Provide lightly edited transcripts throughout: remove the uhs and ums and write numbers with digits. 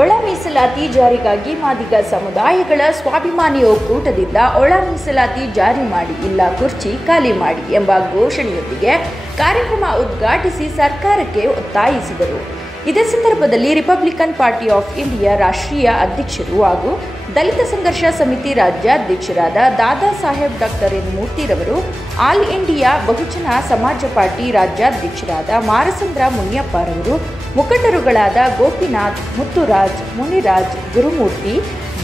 ಒಳ ಮೀಸಲಾತಿ ಜಾರಿಗಾಗಿ ಮಾದಿಗ ಸಮುದಾಯಗಳ ಸ್ವಾಭಿಮಾನಿ ಒಕ್ಕೂಟದಿಂದ ಒಳ ಮೀಸಲಾತಿ ಜಾರಿ ಮಾಡಿ ಇಲ್ಲ ಕುರ್ಚಿ ಖಾಲಿ ಮಾಡಿ ಎಂಬ ಘೋಷಣೆಯೊಂದಿಗೆ ಕಾರ್ಯಕ್ರಮ ಉದ್ಘಾಟಿಸಿ ಸರ್ಕಾರಕ್ಕೆ ಒತ್ತಾಯಿಸಿದರು. ಇದೇ ಸಂದರ್ಭದಲ್ಲಿ ರಿಪಬ್ಲಿಕನ್ ಪಾರ್ಟಿ ಆಫ್ ಇಂಡಿಯಾ ರಾಷ್ಟ್ರೀಯ ಅಧ್ಯಕ್ಷರು ಹಾಗೂ ದಲಿತ ಸಂಘರ್ಷ ಸಮಿತಿ ರಾಜ್ಯಾಧ್ಯಕ್ಷರಾದ ದಾದಾ ಸಾಹೇಬ್ ಡಾಕ್ಟರ್ ಎನ್ ಮೂರ್ತಿರವರು, all India Bahujan Samaj party ರಾಜ್ಯಾಧ್ಯಕ್ಷರಾದ ಮಾರಸಂದ್ರ ಮುನಿಯಪ್ಪರವರು, ಮುಖಂಡರುಗಳಾದ ಗೋಪಿನಾಥ್, ಮುತ್ತುರಾಜ್, ಮುನಿರಾಜ್, ಗುರುಮೂರ್ತಿ,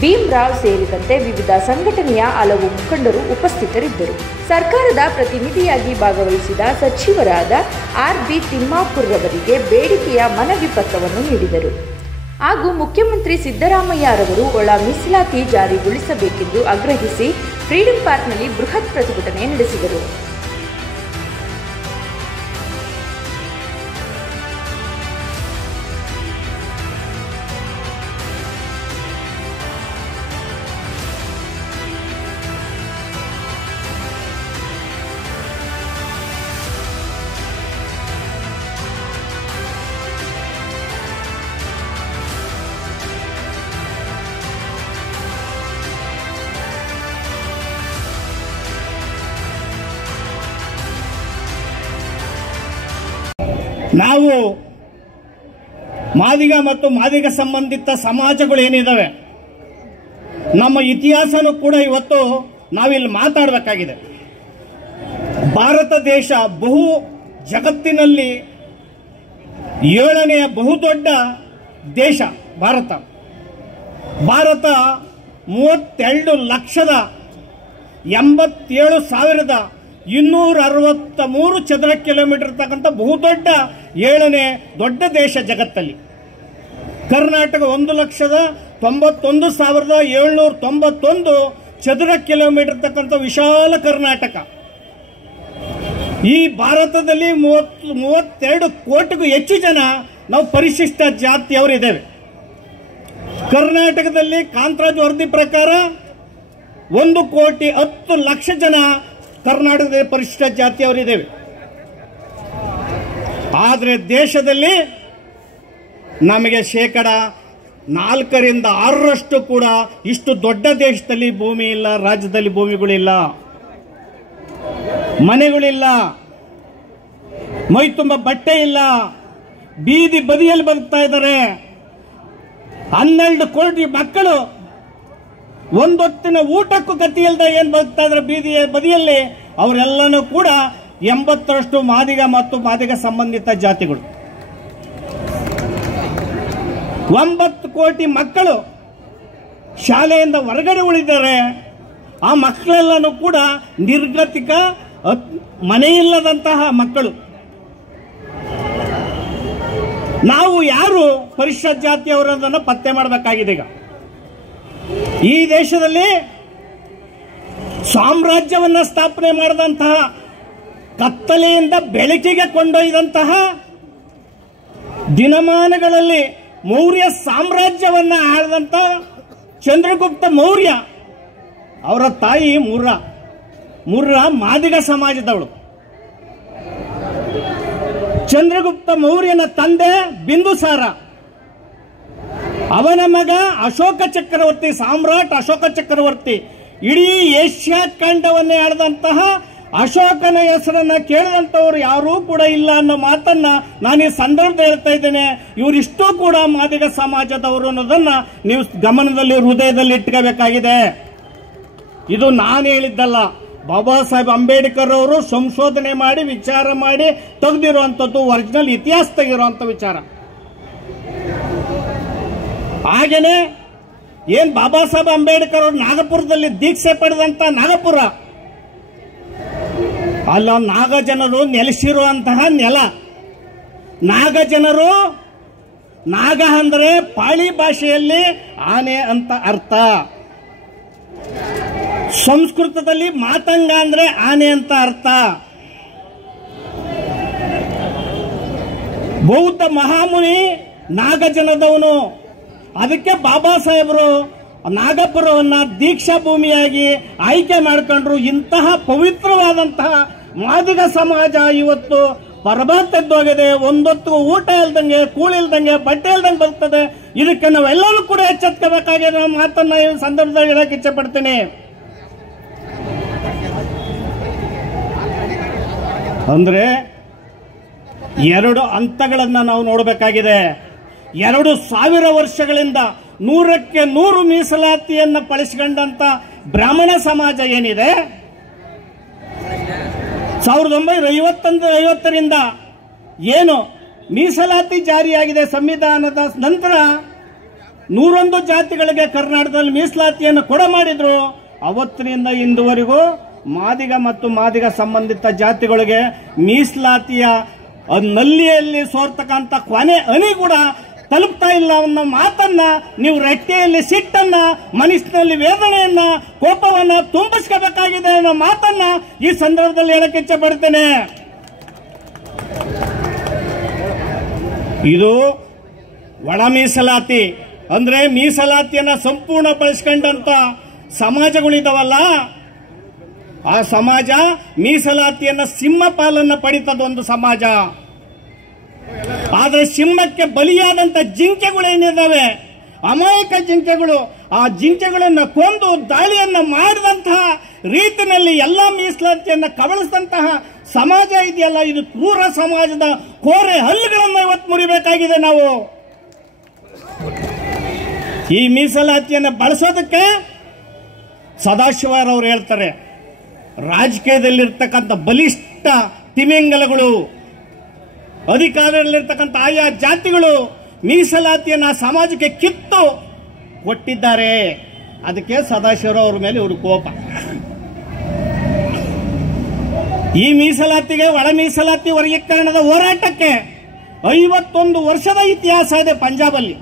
ಭೀಮ್ರಾವ್ ಸೇರಿದಂತೆ ವಿವಿಧ ಸಂಘಟನೆಯ ಹಲವು ಮುಖಂಡರು ಉಪಸ್ಥಿತರಿದ್ದರು. ಸರ್ಕಾರದ ಪ್ರತಿನಿಧಿಯಾಗಿ ಭಾಗವಹಿಸಿದ ಸಚಿವರಾದ ಆರ್.ಬಿ. ತಿಮ್ಮಾಪುರ್ರವರಿಗೆ ಬೇಡಿಕೆಯ ಮನವಿ ಪತ್ರವನ್ನು ನೀಡಿದರು ಹಾಗೂ ಮುಖ್ಯಮಂತ್ರಿ ಸಿದ್ದರಾಮಯ್ಯರವರು ಒಳ ಮೀಸಲಾತಿ ಜಾರಿಗೊಳಿಸಬೇಕೆಂದು ಆಗ್ರಹಿಸಿ ಫ್ರೀಡಂ ಪಾರ್ಕ್ನಲ್ಲಿ ಬೃಹತ್ ಪ್ರತಿಭಟನೆ ನಡೆಸಿದರು. ನಾವು ಮಾದಿಗ ಮತ್ತು ಮಾದಿಗ ಸಂಬಂಧಿತ ಸಮಾಜಗಳು ಏನಿದಾವೆ, ನಮ್ಮ ಇತಿಹಾಸನೂ ಕೂಡ ಇವತ್ತು ನಾವಿಲ್ಲಿ ಮಾತಾಡಬೇಕಾಗಿದೆ. ಭಾರತ ದೇಶ ಜಗತ್ತಿನಲ್ಲಿ 7ನೇ ಬಹುದೊಡ್ಡ ದೇಶ ಭಾರತ. 32,87,263 ಚದರ ಕಿಲೋಮೀಟರ್ ಇರ್ತಕ್ಕಂಥ ಬಹುದೊಡ್ಡ 7ನೇ ದೊಡ್ಡ ದೇಶ ಜಗತ್ತಲ್ಲಿ. ಕರ್ನಾಟಕ 1,91,791 ಚದರ ಕಿಲೋಮೀಟರ್ ಇರ್ತಕ್ಕಂಥ ವಿಶಾಲ ಕರ್ನಾಟಕ. ಈ ಭಾರತದಲ್ಲಿ 32 ಕೋಟಿಗೂ ಹೆಚ್ಚು ಜನ ನಾವು ಪರಿಶಿಷ್ಟ ಜಾತಿಯವರಿದ್ದೇವೆ. ಕರ್ನಾಟಕದಲ್ಲಿ ಕಾಂತರಾಜ್ ವರದಿ ಪ್ರಕಾರ 1,10,00,000 ಜನ ಕರ್ನಾಟಕದಲ್ಲಿ ಪರಿಶಿಷ್ಟ ಜಾತಿಯವರಿದ್ದೇವೆ. ಆದರೆ ದೇಶದಲ್ಲಿ ನಮಗೆ 4% 6% ಕೂಡ ಇಷ್ಟು ದೊಡ್ಡ ದೇಶದಲ್ಲಿ ಭೂಮಿ ಇಲ್ಲ, ರಾಜ್ಯದಲ್ಲಿ ಭೂಮಿಗಳಿಲ್ಲ, ಮನೆಗಳಿಲ್ಲ, ಮೈ ತುಂಬ ಬಟ್ಟೆ ಇಲ್ಲ, ಬೀದಿ ಬದಿಯಲ್ಲಿ ಬದುಕ್ತಾ ಇದ್ದಾರೆ. 12 ಕೋಟಿ ಮಕ್ಕಳು ಒಂದೊತ್ತಿನ ಊಟಕ್ಕೂ ಗತಿ ಇಲ್ಲದೆ ಏನ್ ಬದುಕ್ತಾ ಇದ್ದಾರೆ ಬೀದಿಯ ಬದಿಯಲ್ಲಿ. ಅವರೆಲ್ಲನೂ ಕೂಡ 80% ಮಾದಿಗ ಮತ್ತು ಮಾದಿಗ ಸಂಬಂಧಿತ ಜಾತಿಗಳು. 9 ಕೋಟಿ ಮಕ್ಕಳು ಶಾಲೆಯಿಂದ ಹೊರಗಡೆ ಉಳಿದ್ದಾರೆ. ಆ ಮಕ್ಕಳೆಲ್ಲನೂ ಕೂಡ ನಿರ್ಗತಿಕ, ಮನೆಯಿಲ್ಲದಂತಹ ಮಕ್ಕಳು. ನಾವು ಯಾರು ಪರಿಶಿಷ್ಟ ಜಾತಿಯವರನ್ನು ಪತ್ತೆ ಮಾಡಬೇಕಾಗಿದೆ. ಈಗ ಈ ದೇಶದಲ್ಲಿ ಸಾಮ್ರಾಜ್ಯವನ್ನ ಸ್ಥಾಪನೆ ಮಾಡಿದಂತಹ, ಕತ್ತಲೆಯಿಂದ ಬೆಳಕಿಗೆ ಕೊಂಡೊಯ್ದಂತಹ, ದಿನಮಾನಗಳಲ್ಲಿ ಮೌರ್ಯ ಸಾಮ್ರಾಜ್ಯವನ್ನ ಆಳಿದಂತ ಚಂದ್ರಗುಪ್ತ ಮೌರ್ಯ, ಅವರ ತಾಯಿ ಮುರ್ರ ಮಾದಿಗ ಸಮಾಜದವಳು. ಚಂದ್ರಗುಪ್ತ ಮೌರ್ಯನ ತಂದೆ ಬಿಂದುಸಾರ, ಅವನ ಮಗ ಅಶೋಕ ಚಕ್ರವರ್ತಿ, ಸಾಮ್ರಾಟ್ ಅಶೋಕ ಚಕ್ರವರ್ತಿ. ಇಡೀ ಏಷ್ಯಾ ಖಂಡವನ್ನೇ ಆಳಿದಂತಹ ಅಶೋಕನ ಹೆಸರನ್ನ ಕೇಳಿದಂಥವ್ರು ಯಾರೂ ಕೂಡ ಇಲ್ಲ ಅನ್ನೋ ಮಾತನ್ನ ನಾನು ಈ ಸಂದರ್ಭ ಹೇಳ್ತಾ ಇದ್ದೇನೆ. ಇವರಿಷ್ಟೂ ಕೂಡ ಮಾದಿಗ ಸಮಾಜದವರು ಅನ್ನೋದನ್ನ ನೀವು ಗಮನದಲ್ಲಿ, ಹೃದಯದಲ್ಲಿ ಇಟ್ಕೋಬೇಕಾಗಿದೆ. ಇದು ನಾನು ಹೇಳಿದ್ದಲ್ಲ, ಬಾಬಾ ಸಾಹೇಬ್ ಅಂಬೇಡ್ಕರ್ ಅವರು ಸಂಶೋಧನೆ ಮಾಡಿ ವಿಚಾರ ಮಾಡಿ ತೆಗೆದಿರುವಂಥದ್ದು, ಒರಿಜಿನಲ್ ಇತಿಹಾಸ ತೆಗೆದಿರುವಂಥ ವಿಚಾರ. ಹಾಗೇನೆ ಏನ್ ಬಾಬಾ ಸಾಹೇಬ್ ಅಂಬೇಡ್ಕರ್ ಅವರು ನಾಗಪುರದಲ್ಲಿ ದೀಕ್ಷೆ ಪಡೆದಂತ ನಾಗಪುರ, ಅಲ್ಲ ನಾಗ ಜನರು ನೆಲೆಸಿರುವಂತಹ ನೆಲ. ನಾಗ ಜನರು, ನಾಗ ಅಂದ್ರೆ ಪಾಳಿ ಭಾಷೆಯಲ್ಲಿ ಆನೆ ಅಂತ ಅರ್ಥ. ಸಂಸ್ಕೃತದಲ್ಲಿ ಮಾತಂಗ ಅಂದ್ರೆ ಆನೆ ಅಂತ ಅರ್ಥ. ಬೌದ್ಧ ಮಹಾಮುನಿ ನಾಗ ಜನದವನು. ಅದಕ್ಕೆ ಬಾಬಾ ಸಾಹೇಬರು ನಾಗಪುರವನ್ನ ದೀಕ್ಷಾ ಭೂಮಿಯಾಗಿ ಆಯ್ಕೆ ಮಾಡಿಕೊಂಡ್ರು. ಇಂತಹ ಪವಿತ್ರವಾದಂತಹ ಮಾದಿಗ ಸಮಾಜ ಇವತ್ತು ಪರಬಾತೆದ್ದೋಗಿದೆ. ಒಂದೊತ್ತು ಊಟ ಇಲ್ದಂಗೆ, ಕೂಳಿಲ್ದಂಗೆ, ಬಟ್ಟೆ ಇಲ್ದಂಗೆ ಬರ್ತದೆ. ಇದಕ್ಕೆ ನಾವೆಲ್ಲರೂ ಕೂಡ ಎಚ್ಚೆತ್ಕೋಬೇಕಾಗಿದೆ ಮಾತನ್ನ ಈ ಸಂದರ್ಭದಲ್ಲಿ ಹೇಳಕ್ ಇಚ್ಛೆ ಪಡ್ತೀನಿ. ಅಂದ್ರೆ 2 ಹಂತಗಳನ್ನ ನಾವು ನೋಡಬೇಕಾಗಿದೆ. 2000 ವರ್ಷಗಳಿಂದ 100ಕ್ಕೆ 100 ಮೀಸಲಾತಿಯನ್ನ ಪಡಿಸಿಕೊಂಡಂತ ಬ್ರಾಹ್ಮಣ ಸಮಾಜ ಏನಿದೆ, 1950ರಿಂದ ಏನು ಮೀಸಲಾತಿ ಜಾರಿಯಾಗಿದೆ ಸಂವಿಧಾನದ ನಂತರ 101 ಜಾತಿಗಳಿಗೆ ಕರ್ನಾಟಕದಲ್ಲಿ ಮೀಸಲಾತಿಯನ್ನು ಕೊಡ ಮಾಡಿದ್ರು. ಅವತ್ತಿನಿಂದ ಇಂದುವರೆಗೂ ಮಾದಿಗ ಮತ್ತು ಮಾದಿಗ ಸಂಬಂಧಿತ ಜಾತಿಗಳಿಗೆ ಮೀಸಲಾತಿಯ ನಲ್ಲಿಯಲ್ಲಿ ಸೋರ್ತಕ್ಕಂಥ ಕೊನೆ ಹನಿ ಕೂಡ ತಲುಪ್ತಾ ಇಲ್ಲ ಅನ್ನೋ ಮಾತನ್ನ ನೀವು ರೆಟ್ಟೆಯಲ್ಲಿ ಸಿಟ್ಟನ್ನ, ಮನಸ್ಸಿನಲ್ಲಿ ವೇದನೆಯನ್ನ, ಕೋಪವನ್ನ ತುಂಬಿಸ್ಕೋಬೇಕಾಗಿದೆ ಅನ್ನೋ ಮಾತನ್ನ ಈ ಸಂದರ್ಭದಲ್ಲಿ ಹೇಳಕ್ಕೆ ಇಚ್ಛೆ ಪಡ್ತೇನೆ. ಇದು ಒಳ ಮೀಸಲಾತಿ ಅಂದ್ರೆ ಮೀಸಲಾತಿಯನ್ನ ಸಂಪೂರ್ಣ ಬಳಸ್ಕೊಂಡಂತ ಸಮಾಜಗಳಿದಾವಲ್ಲ, ಆ ಸಮಾಜ ಮೀಸಲಾತಿಯನ್ನ ಸಿಂಹ ಪಾಲನ್ನ ಪಡಿತದೊಂದು ಸಮಾಜ. ಆದ್ರೆ ಸಿಂಹಕ್ಕೆ ಬಲಿಯಾದಂತ ಜಿಂಕೆಗಳೇನಿದಾವೆ, ಅಮಾಯಕ ಜಿಂಕೆಗಳು, ಆ ಜಿಂಕೆಗಳನ್ನ ಕೊಂದು ದಾಳಿಯನ್ನ ಮಾಡಿದಂತಹ ರೀತಿಯಲ್ಲಿ ಎಲ್ಲಾ ಮೀಸಲಾತಿಯನ್ನ ಕಬಳಿಸಿದಂತಹ ಸಮಾಜ ಇದೆಯಲ್ಲ, ಇದು ಕ್ರೂರ ಸಮಾಜದ ಕೋರೆ ಹಲ್ಲುಗಳನ್ನು ಇವತ್ತು ಮುರಿಬೇಕಾಗಿದೆ ನಾವು. ಈ ಮೀಸಲಾತಿಯನ್ನ ಬಳಸೋದಕ್ಕೆ ಸದಾಶಿವರವರು ಹೇಳ್ತಾರೆ, ರಾಜಕೀಯದಲ್ಲಿರ್ತಕ್ಕಂಥ ಬಲಿಷ್ಠ ತಿಮಿಂಗಲಗಳು, ಅಧಿಕಾರದಲ್ಲಿರ್ತಕ್ಕಂಥ ಆಯಾ ಜಾತಿಗಳು ಮೀಸಲಾತಿಯನ್ನ ಸಮಾಜಕ್ಕೆ ಕಿತ್ತು ಕೊಟ್ಟಿದ್ದಾರೆ. ಅದಕ್ಕೆ ಸದಾಶಿವರವ್ರ ಮೇಲೆ ಇವರು ಕೋಪ. ಈ ಮೀಸಲಾತಿಗೆ, ಒಳ ಮೀಸಲಾತಿ ವರ್ಗೀಕರಣದ ಹೋರಾಟಕ್ಕೆ 51 ವರ್ಷದ ಇತಿಹಾಸ ಇದೆ. ಪಂಜಾಬಲ್ಲಿ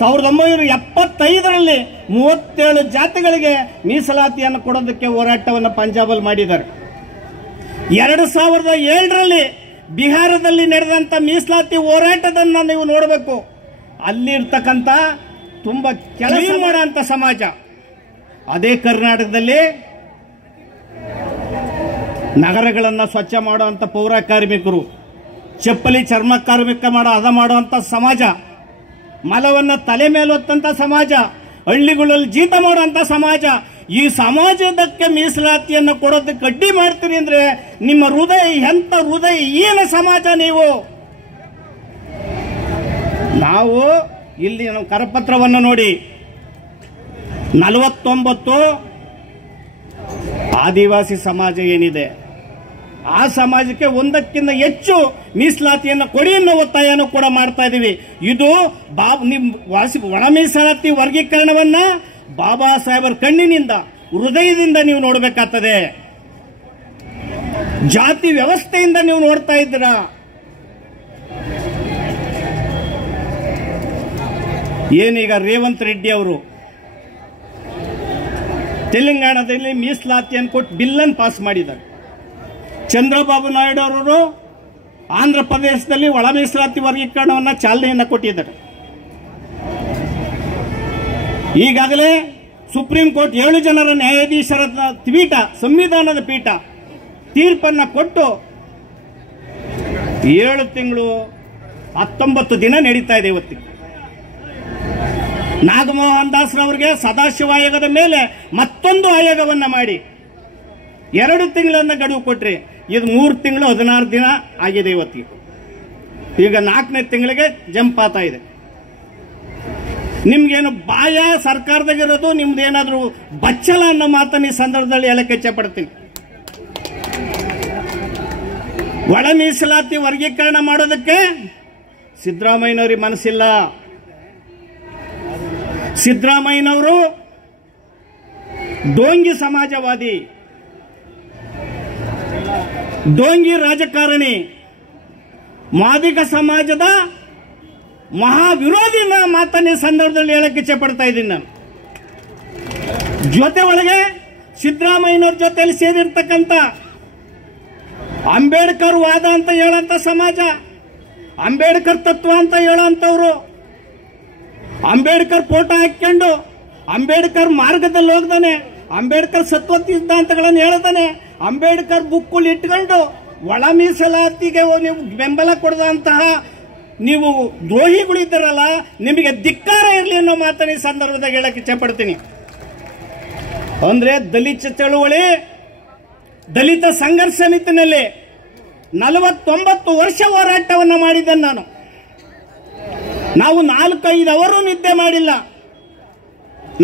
1975ರಲ್ಲಿ 37 ಜಾತಿಗಳಿಗೆ ಮೀಸಲಾತಿಯನ್ನು ಕೊಡೋದಕ್ಕೆ ಹೋರಾಟವನ್ನು ಪಂಜಾಬಲ್ಲಿ ಮಾಡಿದ್ದಾರೆ. 2007ರಲ್ಲಿ ಬಿಹಾರದಲ್ಲಿ ನಡೆದಂತ ಮೀಸಲಾತಿ ಹೋರಾಟದನ್ನ ನೀವು ನೋಡಬೇಕು. ಅಲ್ಲಿರ್ತಕ್ಕಂಥ ತುಂಬಾ ಕೆಲಸ ಮಾಡುವಂತ ಸಮಾಜ. ಅದೇ ಕರ್ನಾಟಕದಲ್ಲಿ ನಗರಗಳನ್ನ ಸ್ವಚ್ಛ ಮಾಡುವಂತ ಪೌರ ಕಾರ್ಮಿಕರು, ಚಪ್ಪಲಿ ಚರ್ಮ ಕಾರ್ಮಿಕ ಮಾಡುವಂತ ಸಮಾಜ, ಮಲವನ್ನ ತಲೆ ಮೇಲೆ ಹೊತ್ತಂತ ಸಮಾಜ, ಹಳ್ಳಿಗಳಲ್ಲಿ ಜೀತ ಮಾಡುವಂತ ಸಮಾಜ. ಈ ಸಮಾಜದಕ್ಕೆ ಮೀಸಲಾತಿಯನ್ನು ಕೊಡೋದಕ್ಕೆ ಅಡ್ಡಿ ಮಾಡ್ತೀರಿ ಅಂದ್ರೆ ನಿಮ್ಮ ಹೃದಯ ಎಂತ ಹೃದಯ, ಏನು ಸಮಾಜ ನೀವು? ನಾವು ಇಲ್ಲಿ ನಮ್ಮ ಕರಪತ್ರವನ್ನು ನೋಡಿ 49 ಆದಿವಾಸಿ ಸಮಾಜ ಏನಿದೆ, ಆ ಸಮಾಜಕ್ಕೆ ಒಂದಕ್ಕಿಂತ ಹೆಚ್ಚು ಮೀಸಲಾತಿಯನ್ನು ಕೊಡಿ ಅನ್ನೋ ಒತ್ತಾಯನೂ ಕೂಡ ಮಾಡ್ತಾ ಇದೀವಿ. ಇದು ಒಳ ಮೀಸಲಾತಿ ವರ್ಗೀಕರಣವನ್ನ ಬಾಬಾ ಸಾಹೇಬರ ಕಣ್ಣಿನಿಂದ, ಹೃದಯದಿಂದ ನೀವು ನೋಡಬೇಕಾಗ್ತದೆ. ಜಾತಿ ವ್ಯವಸ್ಥೆಯಿಂದ ನೀವು ನೋಡ್ತಾ ಇದ್ದೀರಾ. ಏನೀಗ ರೇವಂತ್ ರೆಡ್ಡಿ ಅವರು ತೆಲಂಗಾಣದಲ್ಲಿ ಮೀಸಲಾತಿಯನ್ನು ಕೊಟ್ಟು ಬಿಲ್ ಅನ್ನು ಪಾಸ್ ಮಾಡಿದ್ದಾರೆ. ಚಂದ್ರಬಾಬು ನಾಯ್ಡು ಅವರು ಆಂಧ್ರ ಪ್ರದೇಶದಲ್ಲಿ ಒಳ ಮೀಸಲಾತಿ ವರ್ಗೀಕರಣವನ್ನು ಚಾಲನೆಯನ್ನು ಕೊಟ್ಟಿದ್ದಾರೆ. ಈಗಾಗಲೇ ಸುಪ್ರೀಂ ಕೋರ್ಟ್ 7 ಜನರ ನ್ಯಾಯಾಧೀಶರ ಪೀಠ, ಸಂವಿಧಾನದ ಪೀಠ ತೀರ್ಪನ್ನು ಕೊಟ್ಟು 7 ತಿಂಗಳು 19 ದಿನ ನಡೀತಾ ಇದೆ. ಇವತ್ತಿಗೆ ನಾಗಮೋಹನ್ ದಾಸ್ರವರಿಗೆ ಸದಾಶಿವ ಆಯೋಗದ ಮೇಲೆ ಮತ್ತೊಂದು ಆಯೋಗವನ್ನ ಮಾಡಿ 2 ತಿಂಗಳನ್ನ ಗಡುವು ಕೊಟ್ರಿ. ಇದು 3 ತಿಂಗಳು 16 ದಿನ ಆಗಿದೆ. ಇವತ್ತಿಗೆ ಈಗ 4ನೇ ತಿಂಗಳಿಗೆ ಜಂಪ್ ಆಗ್ತಾ ಇದೆ. ನಿಮ್ಗೇನು ಬಾಯ ಸರ್ಕಾರದಾಗಿರೋದು, ನಿಮ್ದೇನಾದ್ರೂ ಬಚ್ಚಲ ಅನ್ನೋ ಮಾತನ್ನ ಈ ಸಂದರ್ಭದಲ್ಲಿ ಹೇಳಕ್ಕೆ ಇಚ್ಛೆ ಪಡ್ತೀನಿ. ಒಳ ಮೀಸಲಾತಿ ವರ್ಗೀಕರಣ ಮಾಡೋದಕ್ಕೆ ಸಿದ್ದರಾಮಯ್ಯನವ್ರಿಗೆ ಮನಸ್ಸಿಲ್ಲ. ಸಿದ್ದರಾಮಯ್ಯನವರು ಡೋಂಗಿ ಸಮಾಜವಾದಿ, ಡೋಂಗಿ ರಾಜಕಾರಣಿ, ಮಾದಿಗ ಸಮಾಜದ ಮಹಾ ವಿರೋಧಿ ಮಾತನ್ನ ಸಂದರ್ಭದಲ್ಲಿ ಹೇಳಕ್ಕೆ ಇಚ್ಛೆ ಪಡ್ತಾ ಇದ್ದೀನಿ ನಾನು. ಜೊತೆ ಒಳಗೆ ಸಿದ್ದರಾಮಯ್ಯನವ್ರ ಜೊತೆಯಲ್ಲಿ ಸೇರಿರ್ತಕ್ಕಂಥ ಅಂಬೇಡ್ಕರ್ ವಾದ ಅಂತ ಹೇಳಂತ ಸಮಾಜ, ಅಂಬೇಡ್ಕರ್ ತತ್ವ ಅಂತ ಹೇಳಂತವ್ರು, ಅಂಬೇಡ್ಕರ್ ಫೋಟೋ ಹಾಕೊಂಡು ಅಂಬೇಡ್ಕರ್ ಮಾರ್ಗದಲ್ಲಿ ಹೋಗ್ದಾನೆ, ಅಂಬೇಡ್ಕರ್ ಸತ್ವ ಸಿದ್ಧಾಂತಗಳನ್ನು ಹೇಳ್ತಾನೆ, ಅಂಬೇಡ್ಕರ್ ಬುಕ್ಕಲ್ಲಿ ಇಟ್ಕೊಂಡು ಒಳ ಮೀಸಲಾತಿಗೆ ನೀವು ಬೆಂಬಲ ಕೊಡದಂತಹ ನೀವು ದ್ರೋಹಿಗಳಿದ್ದಾರಲ್ಲ, ನಿಮಗೆ ಧಿಕ್ಕಾರ ಇರಲಿ ಅನ್ನೋ ಮಾತನ್ನ ಈ ಸಂದರ್ಭದಾಗ ಹೇಳಕ್ಕೆ ಇಚ್ಛಪಡ್ತೀನಿ. ಅಂದ್ರೆ ದಲಿತ ಚಳುವಳಿ, ದಲಿತ ಸಂಘರ್ಷ ನಿಟ್ಟಿನಲ್ಲಿ 49 ವರ್ಷ ಹೋರಾಟವನ್ನು ಮಾಡಿದ್ದೇನೆ ನಾನು. ನಾವು 4-5 ಅವರು ನಿದ್ದೆ ಮಾಡಿಲ್ಲ.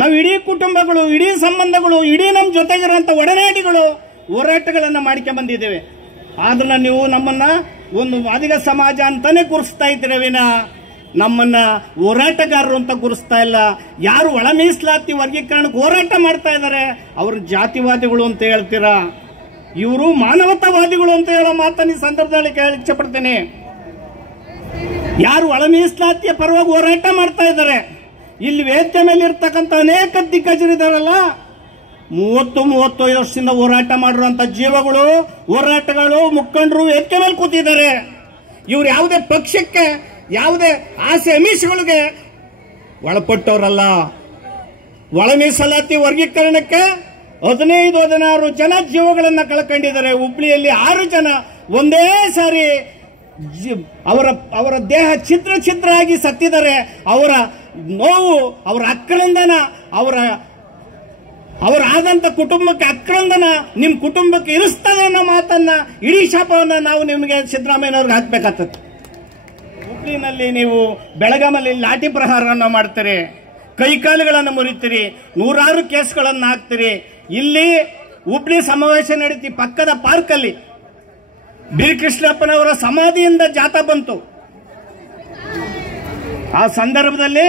ನಾವು ಇಡೀ ಕುಟುಂಬಗಳು, ಇಡೀ ಸಂಬಂಧಗಳು, ಇಡೀ ನಮ್ಮ ಜೊತೆಗಿರುವಂತ ಒಡನಾಡಿಗಳು ಹೋರಾಟಗಳನ್ನು ಮಾಡ್ಕೊಂಡು ಬಂದಿದ್ದೇವೆ. ಆದ್ರೆ ನೀವು ನಮ್ಮನ್ನ ಒಂದು ಮಾದಿಗ ಸಮಾಜ ಅಂತಾನೆ ಗುರುಸ್ತಾ ಇದ್ದೀರ ವಿನ ನಮ್ಮನ್ನ ಹೋರಾಟಗಾರರು ಅಂತ ಗುರುಸ್ತಾ ಇಲ್ಲ. ಯಾರು ಒಳ ಮೀಸಲಾತಿ ವರ್ಗೀಕರಣಕ್ಕೆ ಹೋರಾಟ ಮಾಡ್ತಾ ಇದ್ದಾರೆ ಅವರು ಜಾತಿವಾದಿಗಳು ಅಂತ ಹೇಳ್ತೀರಾ, ಇವರು ಮಾನವತಾವಾದಿಗಳು ಅಂತ ಹೇಳೋ ಮಾತನ್ನ ಈ ಸಂದರ್ಭದಲ್ಲಿ ಕೇಳಲಿಕ್ಕೆ ಇಚ್ಛಪಡ್ತೇನೆ. ಯಾರು ಒಳ ಮೀಸಲಾತಿಯ ಪರವಾಗಿ ಹೋರಾಟ ಮಾಡ್ತಾ ಇದ್ದಾರೆ, ಇಲ್ಲಿ ವೇದಿಕೆ ಮೇಲೆ ಇರ್ತಕ್ಕಂಥ ಅನೇಕ ದಿಗ್ಗಜರಿದಾರಲ್ಲ, 30-35 ವರ್ಷದಿಂದ ಹೋರಾಟ ಮಾಡಿರುವಂತ ಜೀವಗಳು, ಹೋರಾಟಗಳು, ಮುಖಂಡರು ವೇದಿಕೆ ಮೇಲೆ ಕೂತಿದ್ದಾರೆ. ಇವ್ರು ಯಾವುದೇ ಪಕ್ಷಕ್ಕೆ, ಯಾವುದೇ ಆಸೆ ಅಮಿಷಗಳಿಗೆ ಒಳಪಟ್ಟವರಲ್ಲ. ಒಳ ಮೀಸಲಾತಿ ವರ್ಗೀಕರಣಕ್ಕೆ 15-16 ಜನ ಜೀವಗಳನ್ನ ಕಳ್ಕೊಂಡಿದ್ದಾರೆ. ಹುಬ್ಳಿಯಲ್ಲಿ 6 ಜನ ಒಂದೇ ಸಾರಿ ಅವರ ದೇಹ ಛಿದ್ರ ಆಗಿ ಸತ್ತಿದ್ದಾರೆ. ಅವರ ನೋವು, ಅವರ ಅಕ್ರಂದನ, ಅವರಾದಂತ ಕುಟುಂಬಕ್ಕೆ ಅಕ್ರಂದನ ನಿಮ್ಮ ಕುಟುಂಬಕ್ಕೆ ಇರಿಸ್ತದೆ ಅನ್ನೋ ಮಾತನ್ನ, ಇಡೀ ಶಾಪವನ್ನ ನಾವು ನಿಮಗೆ ಸಿದ್ದರಾಮಯ್ಯನವ್ರಿಗೆ ಹಾಕ್ಬೇಕಾಗ್ತದೆ. ಹುಬ್ಳಿನಲ್ಲಿ ನೀವು ಬೆಳಗಾಮಲ್ಲಿ ಲಾಠಿ ಪ್ರಹಾರವನ್ನು ಮಾಡ್ತೀರಿ, ಕೈಕಾಲುಗಳನ್ನು ಮುರಿತೀರಿ, 100 ಕೇಸ್ಗಳನ್ನು ಹಾಕ್ತೀರಿ. ಇಲ್ಲಿ ಹುಬ್ಳಿ ಸಮಾವೇಶ ನಡೀತಿ, ಪಕ್ಕದ ಪಾರ್ಕ್ ಅಲ್ಲಿ ಬಿ ಕೃಷ್ಣಪ್ಪನವರ ಸಮಾಧಿಯಿಂದ ಜಾಥಾ ಬಂತು. ಆ ಸಂದರ್ಭದಲ್ಲಿ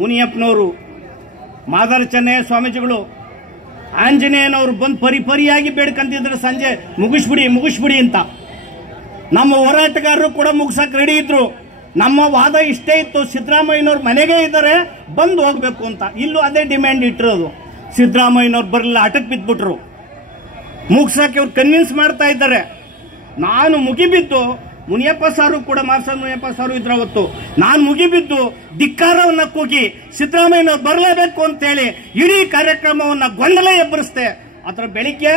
ಮುನಿಯಪ್ಪನವರು, ಮಾದಾರ ಚೆನ್ನಯ್ಯ ಸ್ವಾಮೀಜಿಗಳು, ಆಂಜನೇಯನವರು ಬಂದು ಪರಿಯಾಗಿ ಬೇಡ್ಕಂತಿದ್ರು, ಸಂಜೆ ಮುಗಿಸ್ಬಿಡಿ ಅಂತ. ನಮ್ಮ ಹೋರಾಟಗಾರರು ಕೂಡ ಮುಗಿಸಕ್ ರೆಡಿ ಇದ್ರು. ನಮ್ಮ ವಾದ ಇಷ್ಟೇ ಇತ್ತು, ಸಿದ್ದರಾಮಯ್ಯನವ್ರು ಮನೆಗೆ ಇದ್ದಾರೆ, ಬಂದು ಹೋಗ್ಬೇಕು ಅಂತ. ಇಲ್ಲೂ ಅದೇ ಡಿಮ್ಯಾಂಡ್ ಇಟ್ಟಿರೋದು. ಸಿದ್ದರಾಮಯ್ಯನವ್ರು ಬರಲಿಲ್ಲ, ಅಟಕ್ ಬಿದ್ಬಿಟ್ರು. ಮುಗಿಸಕ್ಕೆ ಇವ್ರು ಕನ್ವಿನ್ಸ್ ಮಾಡ್ತಾ ಇದ್ದಾರೆ. ನಾನು ಮುಗಿಬಿದ್ದು, ಮುನಿಯಪ್ಪ ಸಾರು ಕೂಡ, ಮಾರ್ಸಲ್ ಮುನಿಯಪ್ಪ ಸಾರು ಇದ್ರ ಅವತ್ತು, ನಾನು ಮುಗಿಬಿದ್ದು ಧಿಕ್ಕಾರವನ್ನ ಕೂಗಿ ಸಿದ್ದರಾಮಯ್ಯನವ್ರು ಬರಲೇಬೇಕು ಅಂತೇಳಿ ಇಡೀ ಕಾರ್ಯಕ್ರಮವನ್ನ ಗೊಂದಲ ಎಬ್ಬರಿಸ್ತೆ. ಅದರ ಬೆಳಿಗ್ಗೆ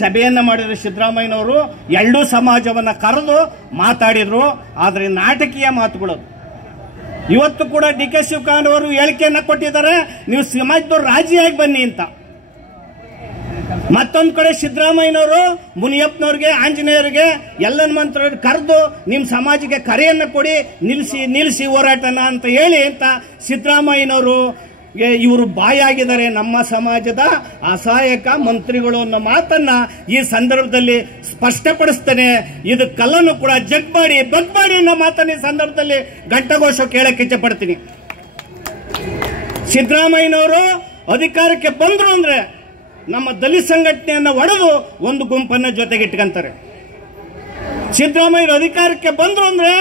ಸಭೆಯನ್ನ ಮಾಡಿದ್ರು ಸಿದ್ದರಾಮಯ್ಯನವರು. 2 ಸಮಾಜವನ್ನ ಕರೆದು ಮಾತಾಡಿದ್ರು. ಆದ್ರೆ ನಾಟಕೀಯ ಮಾತುಗಳು. ಇವತ್ತು ಕೂಡ ಡಿ.ಕೆ. ಶಿವಕುಮಾರ್ ಅವರು ಹೇಳಿಕೆಯನ್ನ ಕೊಟ್ಟಿದ್ದಾರೆ, ನೀವು ಸಮಾಜದವ್ರು ರಾಜಿಯಾಗಿ ಬನ್ನಿ ಅಂತ. ಮತ್ತೊಂದು ಕಡೆ ಸಿದ್ದರಾಮಯ್ಯನವರು ಮುನಿಯಪ್ಪನವ್ರಿಗೆ, ಆಂಜನೇಯರಿಗೆ, ಎಲ್ಲನ ಮಂತ್ರಿಯವ್ರಿಗೆ ಕರೆದು ನಿಮ್ಮ ಸಮಾಜಕ್ಕೆ ಕರೆಯನ್ನ ಕೊಡಿ, ನಿಲ್ಲಿಸಿ ಹೋರಾಟನ ಅಂತ ಹೇಳಿ ಅಂತ ಸಿದ್ದರಾಮಯ್ಯನವರು ಇವರು ಬಾಯಾಗಿದ್ದಾರೆ. ನಮ್ಮ ಸಮಾಜದ ಅಸಹಾಯಕ ಮಂತ್ರಿಗಳು ಅನ್ನೋ ಮಾತನ್ನ ಈ ಸಂದರ್ಭದಲ್ಲಿ ಸ್ಪಷ್ಟಪಡಿಸ್ತೇನೆ. ಇದು ಕಲ್ಲನ್ನು ಕೂಡ ಬಗ್ಬಾಡಿ ಅನ್ನೋ ಮಾತನ್ನ ಈ ಸಂದರ್ಭದಲ್ಲಿ ಘಂಟಾಘೋಷ ಕೇಳಕ್ಕೆ ಇಚ್ಛೆ ಪಡ್ತೀನಿ. ಸಿದ್ದರಾಮಯ್ಯನವರು ಅಧಿಕಾರಕ್ಕೆ ಬಂದ್ರು ಅಂದ್ರೆ ನಮ್ಮ ದಲಿತ ಸಂಘಟನೆಯನ್ನ ಒಡೆದು ಒಂದು ಗುಂಪನ್ನ ಜೊತೆಗಿಟ್ಕೊಂತಾರೆ. ಸಿದ್ದರಾಮಯ್ಯ ಅಧಿಕಾರಕ್ಕೆ ಬಂದ್ರು ಅಂದ್ರೆ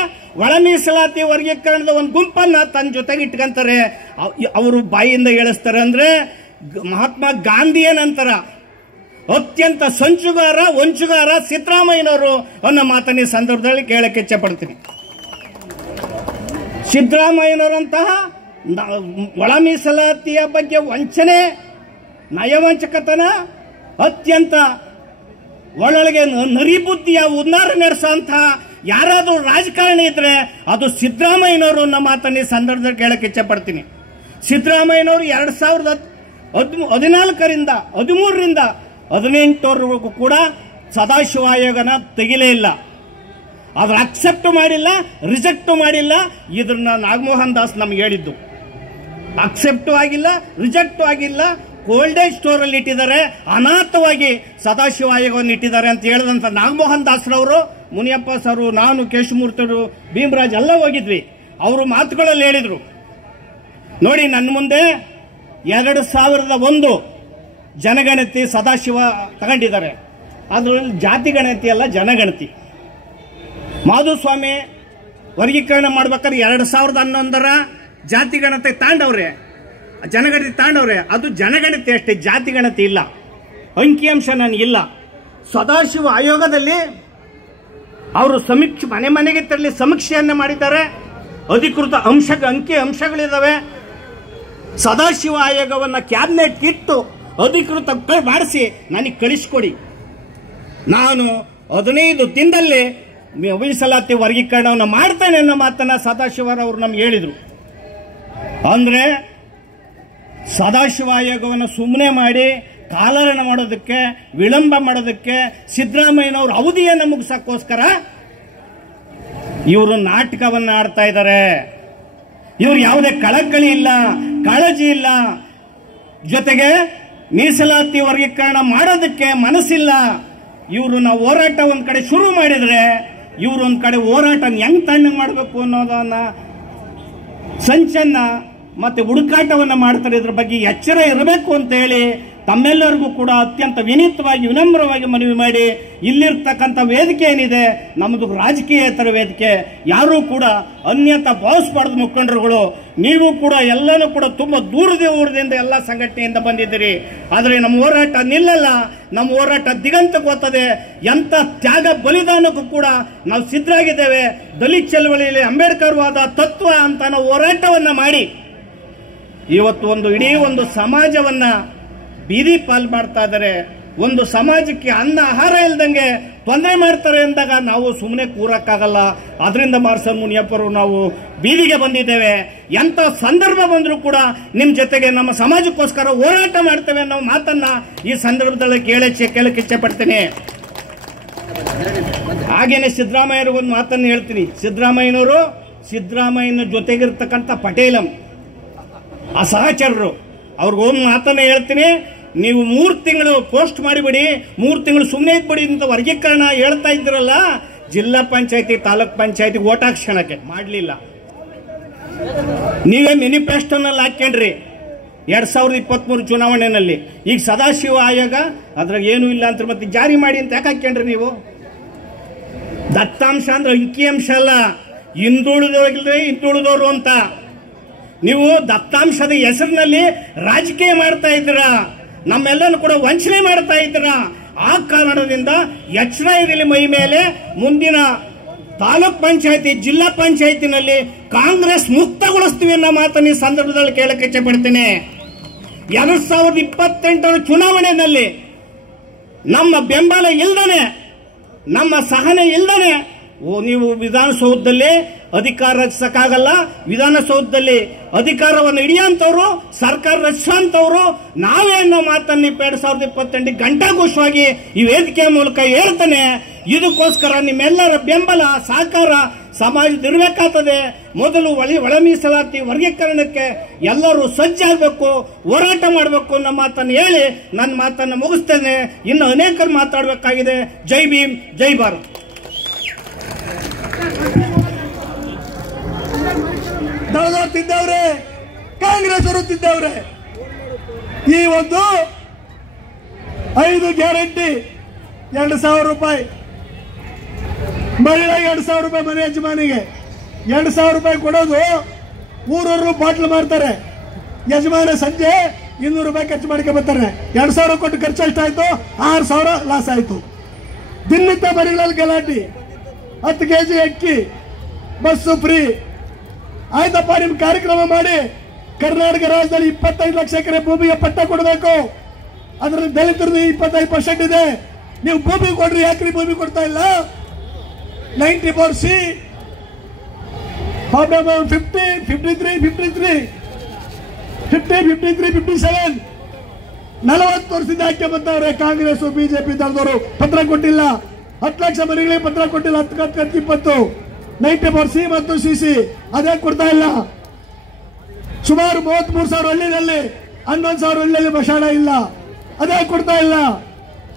ಒಳ ಮೀಸಲಾತಿ ವರ್ಗೀಕರಣದ ಒಂದು ಗುಂಪನ್ನ ತನ್ನ ಜೊತೆಗೆ ಇಟ್ಕೊಂತಾರೆ. ಅವರು ಬಾಯಿಯಿಂದ ಹೇಳಿಸ್ತಾರೆ ಅಂದ್ರೆ ಮಹಾತ್ಮ ಗಾಂಧಿಯ ನಂತರ ಅತ್ಯಂತ ವಂಚುಗಾರ ಸಿದ್ದರಾಮಯ್ಯನವರು ಅನ್ನೋ ಮಾತನ್ನ ಈ ಸಂದರ್ಭದಲ್ಲಿ ಕೇಳಕ್ಕೆ ಇಚ್ಛೆ ಪಡ್ತೀನಿ. ಸಿದ್ದರಾಮಯ್ಯನವರಂತಹ ಒಳ ಮೀಸಲಾತಿಯ ಬಗ್ಗೆ ವಂಚನೆ, ನಯವಂಚಕತನ, ಅತ್ಯಂತ ಒಳೊಳಗೆ ನರಿಬುದ್ಧಿಯ ಉನ್ನಾರ ನಡೆಸುವಂತಹ ಯಾರಾದರೂ ರಾಜಕಾರಣಿ ಇದ್ರೆ ಅದು ಸಿದ್ದರಾಮಯ್ಯನವರು ಅನ್ನೋ ಮಾತನ್ನ ಈ ಸಂದರ್ಭದಲ್ಲಿ ಕೇಳಕ್ಕೆ ಇಚ್ಛೆ ಪಡ್ತೀನಿ. ಸಿದ್ದರಾಮಯ್ಯನವರು 2014ರಿಂದ 2018ವರೆಗೂ ಕೂಡ ಸದಾಶಿವ ಆಯೋಗನ ತೆಗಿಲೇ ಇಲ್ಲ. ಅದ್ರ ಅಕ್ಸೆಪ್ಟ್ ಮಾಡಿಲ್ಲ, ರಿಜೆಕ್ಟ್ ಮಾಡಿಲ್ಲ. ಇದನ್ನ ನಾಗಮೋಹನ್ ದಾಸ್ ನಮ್ಗೆ ಹೇಳಿದ್ದು. ಅಕ್ಸೆಪ್ಟ್ ಆಗಿಲ್ಲ, ರಿಜೆಕ್ಟ್ ಆಗಿಲ್ಲ, ಕೋಲ್ಡೇಜ್ ಸ್ಟೋರ್ ಅಲ್ಲಿ ಇಟ್ಟಿದ್ದಾರೆ, ಅನಾಥವಾಗಿ ಸದಾಶಿವ ಆಯೋಗವನ್ನು ಇಟ್ಟಿದ್ದಾರೆ ಅಂತ ಹೇಳಿದಂತ ನಾಗಮೋಹನ್ ದಾಸ್ರವರು, ಮುನಿಯಪ್ಪ ಸರು, ನಾನು, ಕೇಶಮೂರ್ತರು, ಭೀಮರಾಜ್ ಎಲ್ಲ ಹೋಗಿದ್ವಿ. ಅವರು ಮಾತುಗಳಲ್ಲಿ ಹೇಳಿದ್ರು, ನೋಡಿ ನನ್ನ ಮುಂದೆ 2001 ಜನಗಣತಿ ಸದಾಶಿವ ತಗೊಂಡಿದ್ದಾರೆ. ಅದರಲ್ಲಿ ಜಾತಿ ಗಣತಿ ಅಲ್ಲ, ಜನಗಣತಿ. ಮಾಧುಸ್ವಾಮಿ ವರ್ಗೀಕರಣ ಮಾಡ್ಬೇಕಾದ್ರೆ 2011ರ ಜಾತಿ ಗಣತಿ ತಾಂಡವ್ರೆ, ಜನಗಣತಿ ತಾಂಡವ್ರೆ. ಅದು ಜನಗಣತಿ ಅಷ್ಟೇ, ಜಾತಿ ಗಣತಿ ಇಲ್ಲ, ಅಂಕಿಅಂಶ ನನಗಿಲ್ಲ. ಸದಾಶಿವ ಆಯೋಗದಲ್ಲಿ ಅವರು ಸಮೀಕ್ಷೆ ಮನೆಗೆ ತೆರಳಿ ಸಮೀಕ್ಷೆಯನ್ನ ಮಾಡಿದ್ದಾರೆ. ಅಧಿಕೃತ ಅಂಕಿ ಅಂಶಗಳಿದಾವೆ. ಸದಾಶಿವ ಆಯೋಗವನ್ನ ಕ್ಯಾಬಿನೆಟ್ ಇಟ್ಟು ಅಧಿಕೃತ ಮಾಡಿಸಿ ನನಗೆ ಕಳಿಸ್ಕೊಡಿ. ನಾನು 15 ದಿನದಲ್ಲಿ ಮೀಸಲಾತಿ ವರ್ಗೀಕರಣವನ್ನು ಮಾಡ್ತಾನೆ ಅನ್ನೋ ಮಾತನ್ನ ಸದಾಶಿವರವರು ನಮ್ಗೆ ಹೇಳಿದ್ರು. ಅಂದ್ರೆ ಸದಾಶಿವ ಆಯೋಗವನ್ನು ಸುಮ್ಮನೆ ಮಾಡಿ ಕಾಲಹರಣ ಮಾಡೋದಕ್ಕೆ, ವಿಳಂಬ ಮಾಡೋದಕ್ಕೆ, ಸಿದ್ದರಾಮಯ್ಯನವ್ರ ಅವಧಿಯನ್ನು ಮುಗಿಸಕ್ಕೋಸ್ಕರ ಇವರು ನಾಟಕವನ್ನ ಆಡ್ತಾ ಇದ್ದಾರೆ. ಇವ್ರು ಯಾವುದೇ ಕಳಕಳಿ ಇಲ್ಲ, ಕಾಳಜಿ ಇಲ್ಲ. ಜೊತೆಗೆ ಮೀಸಲಾತಿ ವರ್ಗೀಕರಣ ಮಾಡೋದಕ್ಕೆ ಮನಸ್ಸಿಲ್ಲ. ಇವರು ನಾವು ಹೋರಾಟ ಒಂದ್ ಕಡೆ ಶುರು ಮಾಡಿದ್ರೆ ಇವರು ಒಂದ್ ಕಡೆ ಹೋರಾಟ ಹೆಂಗ್ ತಣ್ಣಗೆ ಮಾಡಬೇಕು ಅನ್ನೋದನ್ನ ಸಂಚನ್ನ ಮತ್ತೆ ಹುಡುಕಾಟವನ್ನ ಮಾಡ್ತಾರೆ. ಇದ್ರ ಬಗ್ಗೆ ಎಚ್ಚರ ಇರಬೇಕು ಅಂತ ಹೇಳಿ ತಮ್ಮೆಲ್ಲರಿಗೂ ಕೂಡ ಅತ್ಯಂತ ವಿನೀತವಾಗಿ, ವಿನಮ್ರವಾಗಿ ಮನವಿ ಮಾಡಿ, ಇಲ್ಲಿರ್ತಕ್ಕಂಥ ವೇದಿಕೆ ಏನಿದೆ ನಮ್ಮದು ರಾಜಕೀಯೇತರ ವೇದಿಕೆ, ಯಾರೂ ಕೂಡ ಅನ್ಯತಾ ಭಾವಿಸಬಾರ್ದು. ಮುಖಂಡರುಗಳು ನೀವು ಕೂಡ ಎಲ್ಲನೂ ಕೂಡ ತುಂಬಾ ದೂರದಿಂದ ಎಲ್ಲ ಸಂಘಟನೆಯಿಂದ ಬಂದಿದ್ದೀರಿ. ಆದರೆ ನಮ್ಮ ಹೋರಾಟ ನಿಲ್ಲಲ್ಲ, ನಮ್ಮ ಹೋರಾಟ ದಿಗಂತಕ್ಕೆ ಹೋಗ್ತದೆ. ಎಂತ ತ್ಯಾಗ ಬಲಿದಾನಕ್ಕೂ ಕೂಡ ನಾವು ಸಿದ್ಧರಾಗಿದ್ದೇವೆ. ದಲಿತ ಚಳವಳಿಯಲ್ಲಿ ಅಂಬೇಡ್ಕರ್ ವಾದ ತತ್ವ ಅಂತ ನಾವು ಹೋರಾಟವನ್ನ ಮಾಡಿ ಇವತ್ತು ಇಡೀ ಒಂದು ಸಮಾಜವನ್ನ ಬೀದಿ ಪಾಲ್ ಮಾಡ್ತಾ ಇದ್ದಾರೆ. ಒಂದು ಸಮಾಜಕ್ಕೆ ಅನ್ನ ಆಹಾರ ಇಲ್ದಂಗೆ ತೊಂದರೆ ಮಾಡ್ತಾರೆ ಅಂದಾಗ ನಾವು ಸುಮ್ಮನೆ ಕೂರಕ್ಕಾಗಲ್ಲ. ಅದರಿಂದ ಮಾರ್ಸನ್ ಮುನಿಯಪ್ಪರು ನಾವು ಬೀದಿಗೆ ಬಂದಿದ್ದೇವೆ. ಎಂತ ಸಂದರ್ಭ ಬಂದರೂ ಕೂಡ ನಿಮ್ ಜೊತೆಗೆ ನಮ್ಮ ಸಮಾಜಕ್ಕೋಸ್ಕರ ಹೋರಾಟ ಮಾಡ್ತೇವೆ ಅನ್ನೋ ಮಾತನ್ನ ಈ ಸಂದರ್ಭದಲ್ಲಿ ಕೇಳಕ್ಕೆ ಇಚ್ಛೆ ಪಡ್ತೀನಿ. ಹಾಗೇನೆ ಸಿದ್ದರಾಮಯ್ಯರು ಒಂದು ಮಾತನ್ನು ಹೇಳ್ತೀನಿ. ಸಿದ್ದರಾಮಯ್ಯನ ಜೊತೆಗಿರ್ತಕ್ಕಂಥ ಪಟೇಲಂ ಆ ಸಹಚರರು ಅವ್ರಿಗೊಂದು ಮಾತನ್ನ ಹೇಳ್ತೀನಿ. ನೀವು 3 ತಿಂಗಳು ಪೋಸ್ಟ್ ಮಾಡಿಬಿಡಿ, 3 ತಿಂಗಳು ಸುಮ್ಮನೆ ಇದ್ಬಿಡಿ ಅಂತ ವರ್ಗೀಕರಣ ಹೇಳ್ತಾ ಇದ್ರಲ್ಲ, ಜಿಲ್ಲಾ ಪಂಚಾಯತಿ ತಾಲೂಕ್ ಪಂಚಾಯತಿ ಓಟ್ ಹಾಕ್ಸೋಣಕ್ಕೆ ಮಾಡಲಿಲ್ಲ. ನೀವೇ ಮ್ಯಾನಿಫೆಸ್ಟೋನಲ್ಲಿ ಹಾಕೊಂಡ್ರಿ 2023 ಚುನಾವಣೆಯಲ್ಲಿ. ಈಗ ಸದಾಶಿವ ಆಯೋಗ ಅದ್ರಾಗ ಏನೂ ಇಲ್ಲ ಅಂತ ಮತ್ತೆ ಜಾರಿ ಮಾಡಿ ಅಂತ ಯಾಕೆ ಹಾಕೊಂಡ್ರಿ ನೀವು? ದತ್ತಾಂಶ ಅಂದ್ರೆ ಅಂಕಿಅಂಶ ಅಲ್ಲ, ಹಿಂದುಳಿದವರು ಅಂತ. ನೀವು ದತ್ತಾಂಶದ ಹೆಸರಿನಲ್ಲಿ ರಾಜಕೀಯ ಮಾಡ್ತಾ ಇದ್ದೀರಾ, ನಮ್ಮೆಲ್ಲರೂ ಕೂಡ ವಂಚನೆ ಮಾಡ್ತಾ ಇದ್ದೀರಾ. ಆ ಕಾರಣದಿಂದ ಎಚ್ಚರ ಇರಲಿ ಮೈ ಮೇಲೆ. ಮುಂದಿನ ತಾಲೂಕ್ ಪಂಚಾಯತಿ, ಜಿಲ್ಲಾ ಪಂಚಾಯತಿನಲ್ಲಿ ಕಾಂಗ್ರೆಸ್ ಮುಕ್ತಗೊಳಿಸ್ತೀವಿ ಅನ್ನೋ ಮಾತನ್ನು ಈ ಸಂದರ್ಭದಲ್ಲಿ ಕೇಳಕ್ಕೆ ಇಚ್ಛೆ ಪಡ್ತೀನಿ. 2028 ಚುನಾವಣೆಯಲ್ಲಿ ನಮ್ಮ ಬೆಂಬಲ ಇಲ್ದನೆ, ನಮ್ಮ ಸಹನೆ ಇಲ್ದನೆ ನೀವು ವಿಧಾನಸೌಧದಲ್ಲಿ ಅಧಿಕಾರ ರಚಿಸಕ್ಕಾಗಲ್ಲ. ವಿಧಾನಸೌಧದಲ್ಲಿ ಅಧಿಕಾರವನ್ನು ಹಿಡಿಯಂತವ್ರು, ಸರ್ಕಾರ ರಚಿಸೋಂತವ್ರು ನಾವೇ ಅನ್ನೋ ಮಾತನ್ನು 2028 ಘಂಟಾಘೋಷವಾಗಿ ಈ ವೇದಿಕೆಯ ಮೂಲಕ ಹೇಳ್ತಾನೆ. ಇದಕ್ಕೋಸ್ಕರ ನಿಮ್ಮೆಲ್ಲರ ಬೆಂಬಲ, ಸಹಕಾರ ಸಮಾಜದಿರಬೇಕಾಗ್ತದೆ. ಮೊದಲು ಒಳ ಮೀಸಲಾತಿ ವರ್ಗೀಕರಣಕ್ಕೆ ಎಲ್ಲರೂ ಸಜ್ಜಾಗಬೇಕು, ಹೋರಾಟ ಮಾಡಬೇಕು ಅನ್ನೋ ಮಾತನ್ನು ಹೇಳಿ ನನ್ನ ಮಾತನ್ನು ಮುಗಿಸ್ತೇನೆ. ಇನ್ನು ಅನೇಕರು ಮಾತಾಡಬೇಕಾಗಿದೆ. ಜೈ ಭೀಮ್, ಜೈ ಭಾರತ್. ದಳದವ್ರು ತಿದ್ದವ್ರೆ, ಕಾಂಗ್ರೆಸ್ ಅವರು ತಿದ್ದವ್ರೆ. ಈ ಒಂದು 5 ಗ್ಯಾರಂಟಿ 2,000 ರೂಪಾಯಿ ಮಹಿಳೆಗೆ, 2,000 ರೂಪಾಯಿ ಮನೆ ಯಜಮಾನಿಗೆ, 2,000 ರೂಪಾಯಿ ಕೊಡೋದು ಊರೂರು ಬಾಟ್ಲು ಮಾರ್ತಾರೆ. ಯಜಮಾನ ಸಂಜೆ 200 ರೂಪಾಯಿ ಖರ್ಚು ಮಾಡ್ಕೊಂಡು ಬರ್ತಾರೆ. 2,000 ಕೊಟ್ಟು ಖರ್ಚು ಎಷ್ಟಾಯ್ತು? 6,000 ಲಾಸ್ ಆಯ್ತು. ದಿನನಿತ್ಯ ಮರಿಗಳಲ್ಲಿ ಗಲಾಟಿ, 10 kg ಅಕ್ಕಿ, ಬಸ್ಸು ಫ್ರೀ. ಆಯ್ತಪ್ಪ, ನಿಮ್ ಕಾರ್ಯಕ್ರಮ ಮಾಡಿ ಕರ್ನಾಟಕ ರಾಜ್ಯದಲ್ಲಿ 25 ಲಕ್ಷ ಎಕರೆ ಭೂಮಿಗೆ ಪಟ್ಟ ಕೊಡಬೇಕು. ಅದರಲ್ಲಿ ದಲಿತರದ್ದು 25% ಇದೆ. ನೀವು ಭೂಮಿ ಕೊಡ್ರಿ, ಯಾಕ್ರಿ ಭೂಮಿ ಕೊಡ್ತಾ ಇಲ್ಲ? 94C 50, 53, 53, 50, 53, 57 40 ವರ್ಷದಿಂದ ಹಾಕಿ ಬಂದವ್ರೆ. ಕಾಂಗ್ರೆಸ್ ಬಿಜೆಪಿ ದಳದವರು ಪತ್ರ ಕೊಟ್ಟಿಲ್ಲ. 10 ಲಕ್ಷ ಮನೆಗಳಿಗೆ ಪತ್ರ ಕೊಟ್ಟಿಲ್ಲ. 10, 20 94C ಮತ್ತು CC ಅದೇ ಕೊಡ್ತಾ ಇಲ್ಲ. ಸುಮಾರು 33,000 ಹಳ್ಳಿನಲ್ಲಿ 11,000 ಹಳ್ಳಿಯಲ್ಲಿ ಮಶಾಣ ಇಲ್ಲ, ಅದೇ ಕೊಡ್ತಾ ಇಲ್ಲ.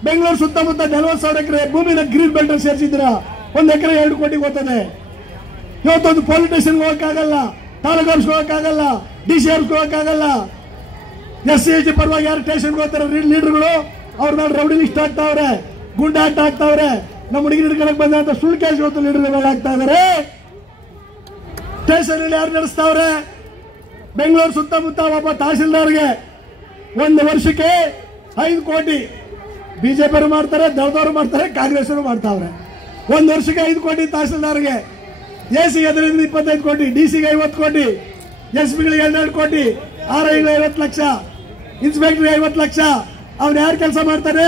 ಬೆಂಗಳೂರು ಸುತ್ತಮುತ್ತ 40,000 ಎಕರೆ ಭೂಮಿನ ಗ್ರೀನ್ ಬೆಲ್ಟ್ ಅಲ್ಲಿ ಸೇರಿಸಿದ್ರ 1 ಎಕರೆ 2 ಕೋಟಿಗೆ ಹೋಗ್ತದೆ. ಇವತ್ತೊಂದು ಪೊಲೀಸ್ ಸ್ಟೇಷನ್ಗೆ ಹೋಗಕ್ಕಾಗಲ್ಲ, ತಾಲೂಕು ಆಫೀಸ್ಗೆ ಹೋಗಕ್ಕಾಗಲ್ಲ, DC ಆಫೀಸ್ಗೆ ಹೋಗಕ್ಕಾಗಲ್ಲ. SC ಪರವಾಗಿ ಯಾರು ಸ್ಟೇಷನ್ಗೆ ಹೋಗ್ತಾರೆ ಲೀಡರ್ಗಳು, ಅವ್ರ ಮೇಲೆ ರೌಡಿ ಲಿಸ್ಟ್ ಆಗ್ತಾವ್ರೆ, ಗುಂಡಾಟ ಆಗ್ತಾವ್ರೆ. ನಮ್ಮ ಹುಡುಗಿನ ಹಿಡ್ಕೊಳಕ್ ಬಂದಂತ ಸುಳ್ಳು ಕೇಸ್ ಇವತ್ತು ಲೀಡರ್ ಆಗ್ತಾ ಇದಾರೆ. ಸ್ಟೇಷನ್ ಅಲ್ಲಿ ಯಾರು ನಡೆಸ್ತಾವ್ರೆ? ಬೆಂಗಳೂರು ಸುತ್ತಮುತ್ತ ಒಬ್ಬ ತಹಸೀಲ್ದಾರ್ಗೆ 1 ವರ್ಷಕ್ಕೆ 5 ಕೋಟಿ ಬಿಜೆಪಿ ಮಾಡ್ತಾರೆ, ದಳದವರು ಮಾಡ್ತಾರೆ, ಕಾಂಗ್ರೆಸ್ ಮಾಡ್ತಾವ್ರೆ. 1 ವರ್ಷಕ್ಕೆ 5 ಕೋಟಿ ತಹಸೀಲ್ದಾರ್ಗೆ, ಎಸಿಗೆ 25 ಕೋಟಿ, DCಗೆ 50 ಕೋಟಿ, SPಗಳಿಗೆ 12 ಕೋಟಿ, RIಗೆ 50 ಲಕ್ಷ, ಇನ್ಸ್ಪೆಕ್ಟರ್ಗೆ 50 ಲಕ್ಷ. ಅವ್ನು ಯಾರು ಕೆಲಸ ಮಾಡ್ತಾನೆ?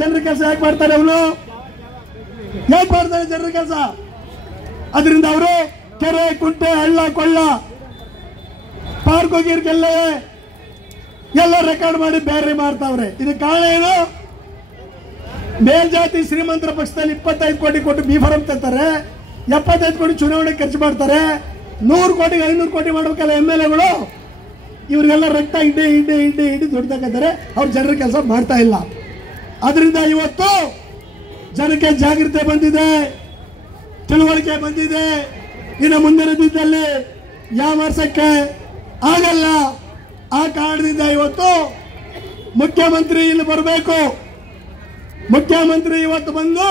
ಜನರ ಕೆಲಸ ಯಾಕೆ ಮಾಡ್ತಾರೆ? ಅವನು ಯಾಕೆ ಮಾಡ್ತಾರೆ ಜನರ ಕೆಲಸ? ಅದರಿಂದ ಅವರು ಕೆರೆ ಕುಂಟೆ ಹಳ್ಳ ಕೊಳ್ಳ ಪಾರ್ಕ್ ಹೋಗಿರ್ಕೆಲ್ಲ ಎಲ್ಲ ರೆಕಾರ್ಡ್ ಮಾಡಿ ಬೇರೆ ಮಾಡ್ತಾವ್ರೆ. ಇದಕ್ಕೆ ಕಾರಣ ಏನು? ಮೇಲ್ಜಾತಿ ಶ್ರೀಮಂತರ ಪಕ್ಷದಲ್ಲಿ 25 ಕೋಟಿ ಕೊಟ್ಟು ಬಿ ಫಾರಂ ತರ್ತಾರೆ, 75 ಕೋಟಿ ಚುನಾವಣೆ ಖರ್ಚು ಮಾಡ್ತಾರೆ, 100 ಕೋಟಿಗೆ 500 ಕೋಟಿ ಮಾಡ್ಬೇಕಲ್ಲ MLAಗಳು. ಇವರಿಗೆಲ್ಲ ರಕ್ತ ಇಡ್ಡಿ ದುಡ್ಡು ತಗೋತಾರೆ. ಅವ್ರು ಜನರ ಕೆಲಸ ಮಾಡ್ತಾ ಇಲ್ಲ. ಅದರಿಂದ ಇವತ್ತು ಜನಕ್ಕೆ ಜಾಗೃತಿ ಬಂದಿದೆ, ತಿಳುವಳಿಕೆ ಬಂದಿದೆ. ಇನ್ನು ಮುಂದಿನ ದಿನದಲ್ಲಿ ಯಾಮಾರ್ಸಕ್ಕೆ ಆಗಲ್ಲ. ಆ ಕಾರಣದಿಂದ ಇವತ್ತು ಮುಖ್ಯಮಂತ್ರಿ ಇಲ್ಲಿ ಬರಬೇಕು. ಮುಖ್ಯಮಂತ್ರಿ ಇವತ್ತು ಬಂದು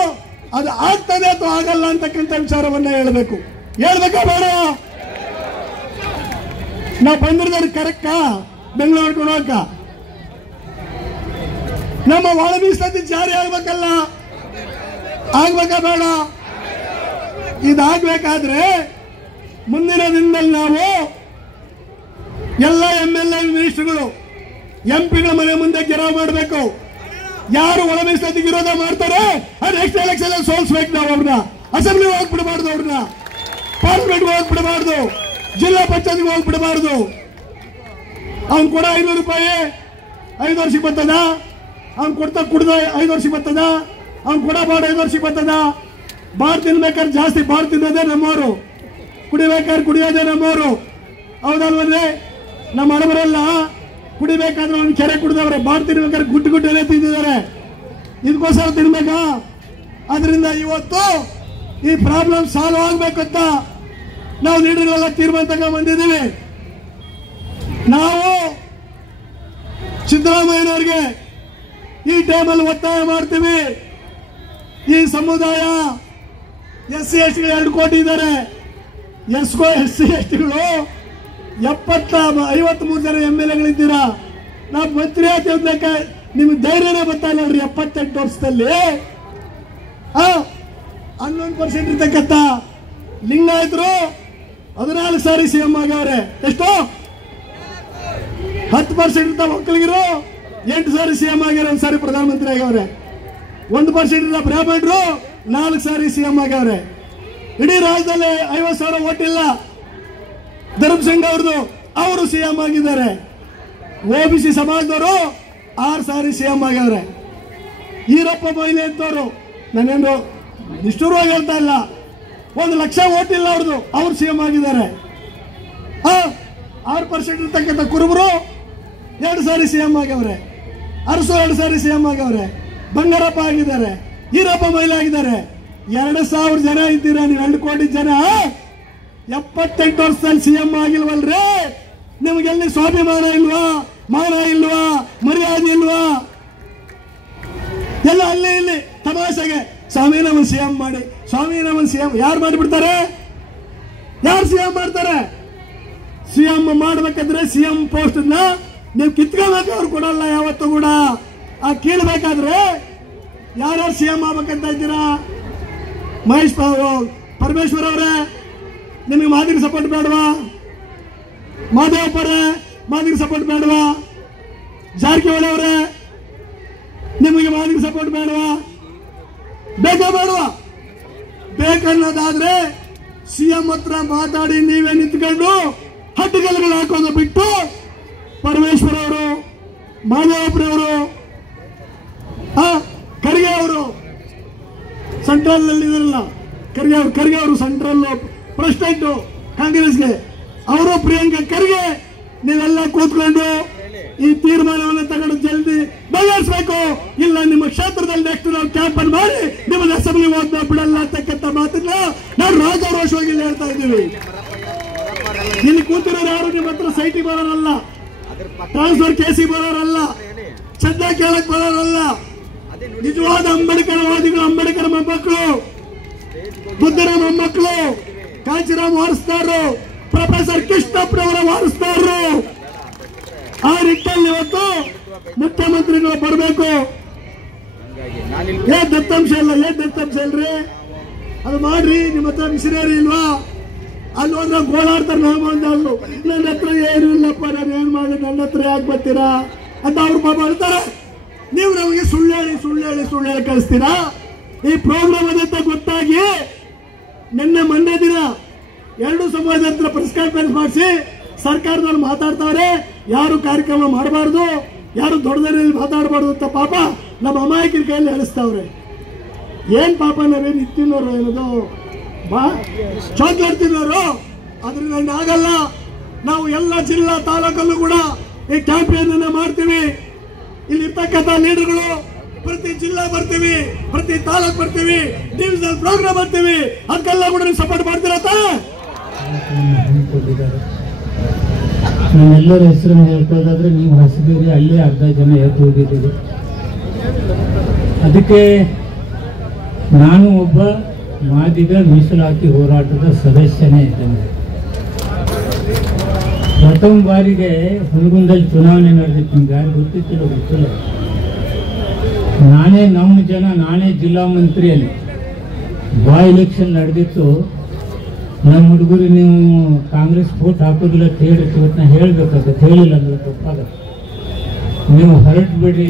ಅದು ಆಗ್ತದೆ ಅಥವಾ ಆಗಲ್ಲ ಅಂತಕ್ಕಂಥ ವಿಚಾರವನ್ನ ಹೇಳ್ಬೇಕಾ ಬೇಡ? ನಾವು ಬಂದಿರೋದು ಕರೆಕ್ಟಾ? ಬೆಂಗಳೂರು ಕೊಡೋಕ ನಮ್ಮ ಒಳ ಮೀಸಲಾತಿ ಜಾರಿ ಆಗ್ಬೇಕಲ್ಲ? ಆಗ್ಬೇಕಾ ಬೇಡ? ಇದಾಗಬೇಕಾದ್ರೆ ಮುಂದಿನ ದಿನದಲ್ಲಿ ನಾವು ಎಲ್ಲ MLA ಮಿನಿಸ್ಟರ್ಗಳು MP ಗಳ ಮನೆ ಮುಂದೆ ಗೆರವು ಮಾಡಬೇಕು. ಯಾರು ಒಳ ಮೀಸಲಾತಿ ವಿರೋಧ ಮಾಡ್ತಾರೆ ಅದು ನೆಕ್ಸ್ಟ್ ಎಲೆಕ್ಷನ್ ಸೋಲ್ಸ್ಬೇಕು. ನಾವು ಅವ್ರನ್ನ ಅಸೆಂಬ್ಲಿ ಹೋಗ್ಬಿಡಬಾರ್ದು, ಅವ್ರನ್ನ ಪಾರ್ಲಿಮೆಂಟ್ಗೆ ಹೋಗ್ಬಿಡಬಾರ್ದು, ಜಿಲ್ಲಾ ಪಂಚಾಯತ್ಗೆ ಹೋಗ್ಬಿಡಬಾರ್ದು. ಅವ್ನು ಕೂಡ 500 ರೂಪಾಯಿ 5 ವರ್ಷಕ್ಕೆ ಬರ್ತದ, ಅವ್ನು ಕುಡ್ದ 5 ವರ್ಷಕ್ಕೆ ಬರ್ತದ, ಅವ್ನು ಕೊಡಬಾರ್ದು 5 ವರ್ಷಕ್ಕೆ ಬರ್ತದ. ಬಾರ್ ತಿನ್ಬೇಕಾದ್ರೆ ಜಾಸ್ತಿ ಬಾರ್ ತಿನ್ನೋದೇ ನಮ್ಮವರು, ಕುಡಿಬೇಕಾದ್ರೆ ಕುಡಿಯೋದೇ ನಮ್ಮವರು. ಹೌದಲ್ವೇ? ನಮ್ಮ ಹಣಬರೆಲ್ಲ ಕುಡಿಬೇಕಾದ್ರೆ ಅವ್ನು ಕೆರೆ ಕುಡಿದವ್ರೆ, ಬಾರ್ ತಿನ್ಬೇಕಾದ್ರೆ ಗುಡ್ಡಲ್ಲೇ ತಿಂದಿದ್ದಾರೆ. ಇದಕ್ಕೋಸ್ಕರ ತಿನ್ಬೇಕಾ? ಅದರಿಂದ ಇವತ್ತು ಈ ಪ್ರಾಬ್ಲಮ್ ಸಾಲ್ವ್ ಆಗ್ಬೇಕಂತ ನಾವು ಲೀಡರ್ಗಳೆಲ್ಲ ತೀರ್ಮಾನ ತಗೊಂಡು ಬಂದಿದ್ದೀವಿ. ನಾವು ಸಿದ್ದರಾಮಯ್ಯನವ್ರಿಗೆ ಈ ಟೈಮಲ್ಲಿ ಒತ್ತಾಯ ಮಾಡ್ತೀವಿ. ಈ ಸಮುದಾಯ SC ST 2 ಕೋಟಿ ಇದ್ದಾರೆ. SC STಗಳು 53 ಜನ MLAಗಳಿದ್ದೀರಾ. ನಾವು ಮಂತ್ರಿ ಆಗಿ ನಿಮ್ಗೆ ಧೈರ್ಯನೇ ಬರ್ತಾ ಇಲ್ಲ ನೋಡ್ರಿ. 78 ವರ್ಷದಲ್ಲಿ 11% ಇರ್ತಕ್ಕಂಥ ಲಿಂಗಾಯತರು 14 ಸಾರಿ CM ಆಗ್ಯವ್ರೆ. ಎಷ್ಟು? 10% ಇರ್ತ ಒಕ್ಕಲಿಗರು 8 ಸಾರಿ CM ಆಗ್ಯಾರ, 1 ಸಾರಿ ಪ್ರಧಾನಮಂತ್ರಿ ಆಗ್ಯವ್ರೆ. 1% ಇರ್ತ ಬ್ರಾಹ್ಮಣರು 4 ಸಾರಿ CM ಆಗ್ಯವ್ರೆ. ಇಡೀ ರಾಜ್ಯದಲ್ಲಿ 50,000 ಓಟ್ ಇಲ್ಲ. ಧರ್ಮಸಿಂಗ್ ಅವ್ರದ್ದು, ಅವರು CM ಆಗಿದ್ದಾರೆ. OBC ಸಮಾಜದವರು 6 ಸಾರಿ CM ಆಗ್ಯವ್ರೆ. ಈರಪ್ಪ ಮೊಯ್ಲಿ ಅಂತವ್ರು, ನಾನೇನು ನಿಷ್ಠುರವಾಗಿ ಹೇಳ್ತಾ ಇಲ್ಲ, 1 ಲಕ್ಷ ಓಟ್ ಇಲ್ಲ ಅವ್ರದ್ದು, ಅವ್ರು CM ಆಗಿದ್ದಾರೆ. 6% ಇರ್ತಕ್ಕಂಥ ಕುರುಬರು 2 ಸಾರಿ CM ಆಗ್ಯವ್ರೆ. ಅರಸು 2 ಸಾರಿ CM ಆಗ್ಯವ್ರೆ. ಬಂಗಾರಪ್ಪ ಆಗಿದ್ದಾರೆ, ಈರಪ್ಪ ಮೊಯ್ಲಿ ಆಗಿದ್ದಾರೆ. 2,000 ಜನ ಇದ್ದೀರಾ ನೀವು, 2 ಕೋಟಿ ಜನ. 78 ವರ್ಷದಲ್ಲಿ CM ಆಗಿಲ್ವಲ್ರಿ? ನಿಮಗೆಲ್ಲಿ ಸ್ವಾಭಿಮಾನ ಇಲ್ವಾ? ಮಾನ ಇಲ್ವಾ? ಮರ್ಯಾದೆ ಇಲ್ವಾ? ಎಲ್ಲ ಅಲ್ಲಿ ಇಲ್ಲಿ ತಮಾಷೆಗೆ ಸ್ವಾಮಿ ನಮ್ಮನ್ನು CM ಮಾಡಿ, ಸ್ವಾಮಿ ನಮ್ಮನ್ನು CM ಯಾರು ಮಾಡಿಬಿಡ್ತಾರೆ? ಯಾರು CM ಮಾಡ್ತಾರೆ? CM ಮಾಡ್ಬೇಕಾದ್ರೆ CM ಪೋಸ್ಟ್ ನೀವು ಕಿತ್ಕೋಬೇಕು, ಅವ್ರು ಕೊಡಲ್ಲ ಯಾವತ್ತೂ ಕೂಡ. ಆ ಕೀಳ್ಬೇಕಾದ್ರೆ ಯಾರ್ಯಾರು CM ಆಗ್ಬೇಕಂತ ಇದ್ದೀರಾ? ಪರಮೇಶ್ವರ್ ಅವರೇ, ನಿಮಗೆ ಮಾದಿಗೆ ಸಪೋರ್ಟ್ ಬೇಡವಾ? ಮಾದೇವಪ್ಪರೇ, ಮಾದಿಗೆ ಸಪೋರ್ಟ್ ಬೇಡವಾ? ಜಾರಕಿಹೊಳಿ ಅವರೇ, ನಿಮಗೆ ಮಾದಿಗೆ ಸಪೋರ್ಟ್ ಬೇಡವಾ? ಬೇಕಾ ಬೇಡವಾ? ಬೇಕನ್ನೋದಾದ್ರೆ CM ಹತ್ರ ಮಾತಾಡಿ ನೀವೇ ನಿಂತ್ಕೊಂಡು ಹಟ್ಟಿಗೆಲ್ಗಳು ಹಾಕೋದು ಬಿಟ್ಟು ಪರಮೇಶ್ವರ್ ಅವರು, ಮಾದೇವಪ್ಪರವರು, ಖರ್ಗೆ ಅವರು ಸೆಂಟ್ರಲ್ ನಲ್ಲಿ ಇದ್ರಲ್ಲ, ಖರ್ಗೆ ಅವರು ಸೆಂಟ್ರಲ್ ಪ್ರೆಸಿಡೆಂಟ್ ಕಾಂಗ್ರೆಸ್ಗೆ, ಅವರು ಪ್ರಿಯಾಂಕಾ ಖರ್ಗೆ, ನೀವೆಲ್ಲ ಕೂತ್ಕೊಂಡು ಈ ತೀರ್ಮಾನವನ್ನು ತಗೊಂಡು ಜಲ್ದಿ ಬಗೆಹರಿಸಬೇಕು. ಇಲ್ಲ ನಿಮ್ಮ ಕ್ಷೇತ್ರದಲ್ಲಿ ನೆಕ್ಸ್ಟ್ ನಾವು ಕ್ಯಾಂಪನ್ ಮಾಡಿ ನಿಮ್ಮನ್ನ ಅಸೆಂಬ್ಲಿ ಹೋದ ಬಿಡಲ್ಲ ಅಂತಕ್ಕಂಥ ಮಾತನ್ನ ನಾವು ರಾಜಾರೋಷವಾಗಿ ಹೇಳ್ತಾ ಇದ್ದೀವಿ. ಇಲ್ಲಿ ಕೂತಿರೋರು ಯಾರು ನಿಮ್ಮ ಹತ್ರ ಸೈಟಿ ಬರೋರಲ್ಲ, ಟ್ರಾನ್ಸ್ಫರ್ ಕೇಸಿ ಬರೋರಲ್ಲ, ಚಂದ ಕೇಳಕ್ ಬರೋರಲ್ಲ. ನಿಜವಾದ ಅಂಬೇಡ್ಕರ್ವಾದಿಗಳು, ಅಂಬೇಡ್ಕರ್ ಮೊಮ್ಮಕ್ಕಳು, ಬುದ್ಧರ ಮೊಮ್ಮಕ್ಕಳು, ಕಾಂಚಿರಾಮ್ ವಾರಸ್ದಾರರು, ಪ್ರೊಫೆಸರ್ ಕೃಷ್ಣಪ್ಪನವರ ವಾರಸ್ದಾರರು. ಆ ನಿಟ್ಟಲ್ಲಿ ಇವತ್ತು ಮುಖ್ಯಮಂತ್ರಿಗಳು ಬರಬೇಕು. ಏನ್ ದತ್ತಾಂಶ ಇಲ್ರಿ? ಅದು ಮಾಡ್ರಿ. ನಿಮ್ಮ ಹತ್ರ ಮಿಷನರಿ ಇಲ್ವಾ? ಅಲ್ಲಿ ಹೋದ್ರೆ ಗೋಳಾಡ್ತಾರೆ. ನಾವು ನನ್ನ ಹತ್ರ ಏನು ಇಲ್ಲಪ್ಪ, ನಾನು ಏನ್ ಮಾಡಿ, ನನ್ನ ಹತ್ರ ಯಾಕೆ ಬರ್ತೀರಾ ಅಂತ ಅವ್ರು ಪಾಪ ಹೇಳ್ತಾರೆ. ನೀವು ನಮಗೆ ಸುಳ್ಳು ಹೇಳಿ ಕಳಿಸ್ತೀರಾ? ಈ ಪ್ರೋಗ್ರಾಮ್ ಅದಂತ ಗೊತ್ತಾಗಿ ನಿನ್ನೆ ಮೊನ್ನೆ ದಿನ 2 ಸಮಾಜದ ಹತ್ರ ಪ್ರೆಸ್ ಕಾನ್ಫರೆನ್ಸ್ ಮಾಡಿಸಿ ಸರ್ಕಾರದವ್ರು ಮಾತಾಡ್ತಾರೆ, ಯಾರು ಕಾರ್ಯಕ್ರಮ ಮಾಡಬಾರ್ದು, ಯಾರು ದೊಡ್ಡದಲ್ಲಿ ಮಾತಾಡಬಾರ್ದು ಅಂತ ಪಾಪ ನಮ್ಮ ಅಮಾಯಕರ ಕೈಯಲ್ಲಿ ಹೇಳಿಸ್ತಾವ್ರೆ. ಏನ್ ಪಾಪ ನಾವೇನು ಇತ್ತಿನವರು ಏನದು ಚಾಕ್ಲೇಟ್ ತಿನ್ನೋರು, ಅದರಿಂದ ಆಗಲ್ಲ. ನಾವು ಎಲ್ಲ ಜಿಲ್ಲಾ ತಾಲೂಕಲ್ಲೂ ಕೂಡ ಈ ಕ್ಯಾಂಪೇನ್ ಅನ್ನ ಮಾಡ್ತೀವಿ. ಇಲ್ಲಿರ್ತಕ್ಕಂಥ ಲೀಡರ್ಗಳು ಪ್ರತಿ ಜಿಲ್ಲಾ ಬರ್ತೀವಿ, ಪ್ರತಿ ತಾಲೂಕ್ ಬರ್ತೀವಿ, ಡಿವಿಷನಲ್ ಪ್ರೋಗ್ರಾಮ್ ಬರ್ತೀವಿ. ಅದಕ್ಕೆಲ್ಲ ಕೂಡ ನೀವು ಸಪೋರ್ಟ್ ಮಾಡ್ತಿರತ್ತ. ನಾನೆಲ್ಲರ ಹೆಸರನ್ನು ಹೇಳ್ಕೊಳ್ಳೋದಾದ್ರೆ ನೀವು ಹಸಿದಿರಿ, ಅಲ್ಲೇ ಅರ್ಧ ಜನ ಎದ್ದು ಹೋಗಿದ್ದೀರಿ. ಅದಕ್ಕೆ ನಾನು ಒಬ್ಬ ಮಾದಿಗ ಮೀಸಲಾತಿ ಹೋರಾಟದ ಸದಸ್ಯನೇ ಇದ್ದೇನೆ. ಪ್ರಥಮ ಬಾರಿಗೆ ಹುನಗುಂದಲ್ಲಿ ಚುನಾವಣೆ ನಡೆದಿತ್ತು. ನಿಮ್ಗೆ ಯಾರು ಗೊತ್ತಿಲ್ಲ. ನಾನೇ ಜಿಲ್ಲಾ ಮಂತ್ರಿಯಲ್ಲಿ ಎಲೆಕ್ಷನ್ ನಡೆದಿತ್ತು. ನಮ್ಮ ಹುಡುಗರು ನೀವು ಕಾಂಗ್ರೆಸ್ ವೋಟ್ ಹಾಕೋದಿಲ್ಲ ಅಂತ ಹೇಳಿರ್ತೀವಿ, ಇವತ್ತು ನಾನು ಹೇಳಬೇಕಾಗತ್ತೆ. ಹೇಳಿಲ್ಲ ಅಂದ್ರೆ ತಪ್ಪಾಗತ್ತೆ. ನೀವು ಹೊರಟು ಬಿಡ್ರಿ,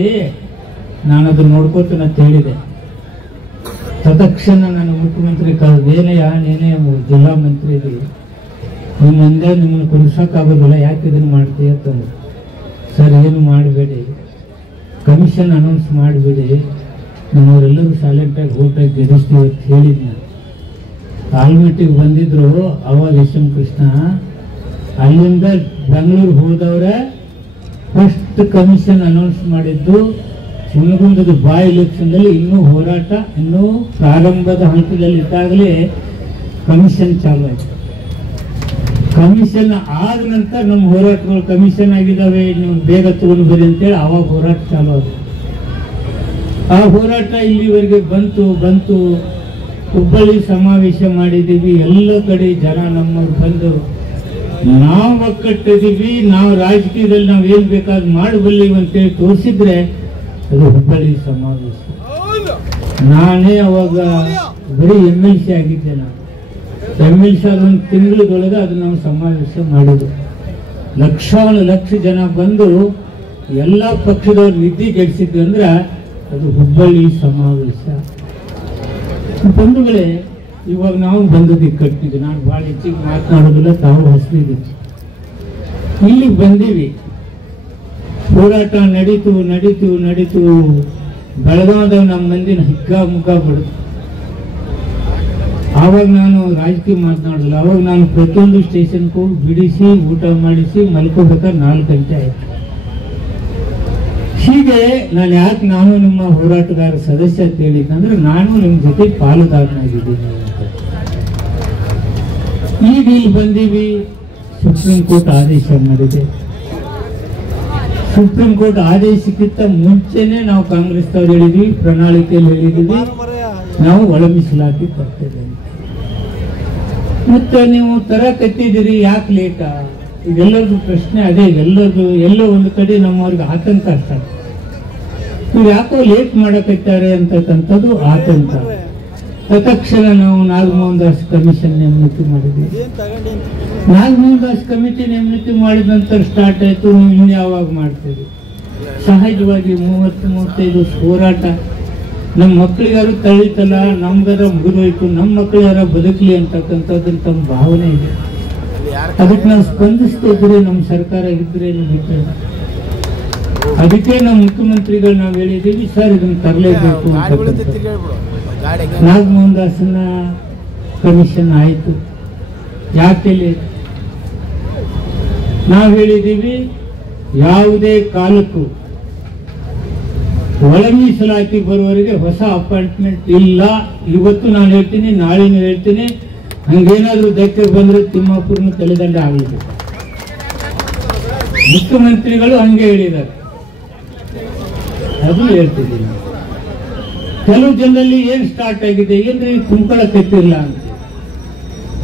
ನಾನು ಅದನ್ನು ನೋಡ್ಕೋತೀನಿ ಅಂತ ಹೇಳಿದೆ. ತತ್ಕ್ಷಣ ನಾನು ಮುಖ್ಯಮಂತ್ರಿ ಕಳೆದೇನೆಯ ನೀನೇ ಜಿಲ್ಲಾ ಮಂತ್ರಿ ಇದೀವಿ, ನಿಮ್ಮಂದೆ ನಿಮ್ಮನ್ನು ಕುರಿಸೋಕ್ಕಾಗೋದಿಲ್ಲ, ಯಾಕೆ ಇದನ್ನು ಮಾಡ್ತೀಯ ಅಂತಂದ್ರೆ, ಸರ್ ಏನು ಮಾಡಬೇಡಿ, ಕಮಿಷನ್ ಅನೌನ್ಸ್ ಮಾಡಿಬಿಡಿ, ನಮ್ಮವರೆಲ್ಲರೂ ಸೈಲೆಂಟಾಗಿ ಹೋಟಾಗಿ ಗೆಲ್ಲಿಸ್ತೀವಿ ಅಂತ ಹೇಳಿದ್ನ. ಆಲ್ಮಟ್ಟಿಗೆ ಬಂದಿದ್ರು ಅವಾಗ ಎಸ್.ಎಂ. ಕೃಷ್ಣ. ಅಲ್ಲಿಂದ ಬೆಂಗಳೂರು ಹೋದವ್ರೆ ಫಸ್ಟ್ ಕಮಿಷನ್ ಅನೌನ್ಸ್ ಮಾಡಿದ್ದು ಹುನಗುಂದದ ಎಲೆಕ್ಷನ್ನಲ್ಲಿ. ಇನ್ನೂ ಹೋರಾಟ ಇನ್ನೂ ಪ್ರಾರಂಭದ ಹಂತದಲ್ಲಿ ಇದ್ದಾಗಲೇ ಕಮಿಷನ್ ಚಾಲು ಆಯಿತು. ಕಮಿಷನ್ ಆದ ನಂತರ ನಮ್ಮ ಹೋರಾಟಗಳು ಕಮಿಷನ್ ಆಗಿದ್ದಾವೆ, ನೀವು ಬೇಗ ತಗೊಂಡು ಬರಿ ಅಂತೇಳಿ ಆವಾಗ ಹೋರಾಟ ಚಾಲು ಆಯಿತು. ಆ ಹೋರಾಟ ಇಲ್ಲಿವರೆಗೆ ಬಂತು. ಹುಬ್ಬಳ್ಳಿ ಸಮಾವೇಶ ಮಾಡಿದ್ದೀವಿ, ಎಲ್ಲ ಕಡೆ ಜನ ನಮ್ಮವ್ರು ಬಂದು ನಾವು ಒಕ್ಕಟ್ಟಿದ್ದೀವಿ, ನಾವು ರಾಜಕೀಯದಲ್ಲಿ ನಾವು ಏನ್ ಬೇಕಾದ್ರೂ ಮಾಡಬಲ್ಲಿವಿ ಅಂತೇಳಿ ತೋರಿಸಿದ್ರೆ ಅದು ಹುಬ್ಬಳ್ಳಿ ಸಮಾವೇಶ. ನಾನೇ ಅವಾಗ ಬರೀ MLC ಆಗಿದ್ದೆ. ನಾನು MLC ಆದ 1 ತಿಂಗಳದೊಳಗೆ ಅದು ನಾವು ಸಮಾವೇಶ ಮಾಡಿದ್ವು. ಲಕ್ಷ ಜನ ಬಂದು ಎಲ್ಲ ಪಕ್ಷದವ್ರು ನಿದ್ದಿಗೆಡಿಸಿದ್ದು ಅಂದ್ರೆ ಅದು ಹುಬ್ಬಳ್ಳಿ ಸಮಾವೇಶ. ಬಂಧುಗಳೇ, ಇವಾಗ ನಾವು ಬಂದದ್ದು ಕಟ್ಟಿದ್ವಿ. ನಾನು ಭಾಳ ಹೆಚ್ಚಿಗೆ ಮಾತನಾಡೋದಿಲ್ಲ, ತಾವು ಹಸಿದಿದ್ದೀವಿ. ಇಲ್ಲಿಗೆ ಬಂದೀವಿ, ಹೋರಾಟ ನಡೀತು. ಬೆಳಗಾವದಾಗ ನಮ್ಮ ಮಂದಿನ ಹಿಗ್ಗಾಮುಗ್ಗ ಬಡಿದು. ಆವಾಗ ನಾನು ರಾಜಕೀಯ ಮಾತನಾಡಲ್ಲ. ಆವಾಗ ನಾನು ಪ್ರತಿಯೊಂದು ಸ್ಟೇಷನ್ಗೆ ಹೋಗಿ ಬಿಡಿಸಿ ಊಟ ಮಾಡಿಸಿ ಮಲ್ಕೋಬೇಕಾದ್ರೆ 4 ಗಂಟೆ ಆಯ್ತು. ಹೀಗೆ ನಾನು ನಿಮ್ಮ ಹೋರಾಟಗಾರ ಸದಸ್ಯ ಅಂತ ಹೇಳಿದ್ನಂದ್ರೆ ನಾನು ನಿಮ್ಮ ಜೊತೆ ಪಾಲುದಾರನಾಗಿದ್ದೀನಿ ಅಂತ. ಈಗ ಇಲ್ಲಿ ಬಂದೀವಿ, ಸುಪ್ರೀಂ ಕೋರ್ಟ್ ಆದೇಶ ಮಾಡಿದೆ. ಸುಪ್ರೀಂ ಕೋರ್ಟ್ ಆದೇಶಕ್ಕಿಂತ ಮುಂಚೆನೆ ನಾವು ಕಾಂಗ್ರೆಸ್ನವ್ರು ಹೇಳಿದ್ವಿ, ಪ್ರಣಾಳಿಕೆಯಲ್ಲಿ ಹೇಳಿದ್ವಿ, ನಾವು ಒಳ ಮೀಸಲಾತಿ ತರ್ತೇವೆ ಅಂತ. ಮತ್ತೆ ನೀವು ತರ ಕಟ್ಟಿದ್ದೀರಿ, ಯಾಕೆ ಲೇಟಾ? ಇದೆಲ್ಲರದು ಪ್ರಶ್ನೆ ಅದೇ. ಎಲ್ಲೋ ಒಂದು ಕಡೆ ನಮ್ಮವ್ರಿಗೆ ಆತಂಕ ಅರ್ಥ. ಇವ್ರು ಯಾಕೋ ಲೇಟ್ ಮಾಡಕತ್ತಾರೆ ಅಂತಕ್ಕಂಥದ್ದು ಆತಂಕ. ತತ್ಕ್ಷಣ ನಾವು ನಾಗಮೋಹನ್ ದಾಸ್ ಕಮಿಷನ್ ನೇಮಕ ಮಾಡಿದ್ವಿ. ನಾಗಮೋಹನ್ ದಾಸ್ ಕಮಿಟಿ ನೇಮಕ ಮಾಡಿದ ನಂತರ ಸ್ಟಾರ್ಟ್ ಆಯ್ತು, ನೀವು ಇನ್ಯಾವಾಗ ಮಾಡ್ತೀವಿ? ಸಹಜವಾಗಿ 30-35 ಹೋರಾಟ. ನಮ್ಮ ಮಕ್ಕಳಿಗಾರು ತಳಿತಲ್ಲ, ನಮ್ಗಾರ ಮುಗಿದೋಯ್ತು, ನಮ್ಮ ಮಕ್ಕಳಿಗಾರ ಬದುಕಲಿ ಅಂತಕ್ಕಂಥದ್ದನ್ನು ತಮ್ಮ ಭಾವನೆ ಇದೆ. ಅದಕ್ಕೆ ನಾವು ಸ್ಪಂದಿಸ್ತಾ ಇದ್ರೆ ನಮ್ಮ ಸರ್ಕಾರ ಇದ್ರೆ ಬಿಟ್ಟರೆ. ಅದಕ್ಕೆ ನಮ್ಮ ಮುಖ್ಯಮಂತ್ರಿಗಳು ನಾವು ಹೇಳಿದ್ದೀವಿ, ಸರ್ ಇದನ್ನು ತರಲೇಬೇಕು ಅಂತ. ನಾಗಮೋಹನ್ ದಾಸನ ಕಮಿಷನ್ ಆಯಿತು. ಯಾಕೆ ನಾವು ಹೇಳಿದ್ದೀವಿ, ಯಾವುದೇ ಕಾಲಕ್ಕೂ ಒಳ ಮೀಸಲಾತಿ ಬರುವವರೆಗೆ ಹೊಸ ಅಪಾಯಿಂಟ್ಮೆಂಟ್ ಇಲ್ಲ. ಇವತ್ತು ನಾನು ಹೇಳ್ತೀನಿ, ನಾಳೆನೂ ಹೇಳ್ತೀನಿ. ಹಂಗೇನಾದ್ರೂ ಧಕ್ಕೆ ಬಂದ್ರೆ ತಿಮ್ಮಾಪುರನ ತಲೆದಂಡ ಆಗಲಿದೆ. ಮುಖ್ಯಮಂತ್ರಿಗಳು ಹಂಗೆ ಹೇಳಿದ್ದಾರೆ, ಅದು ಹೇಳ್ತಿದ್ದೀನಿ. ಕೆಲವು ಜನರಲ್ಲಿ ಏನ್ ಸ್ಟಾರ್ಟ್ ಆಗಿದೆ, ಏನ್ರಿ ತುಂಬ್ಕೊಳಕ್ಕಿಲ್ಲ ಅಂತ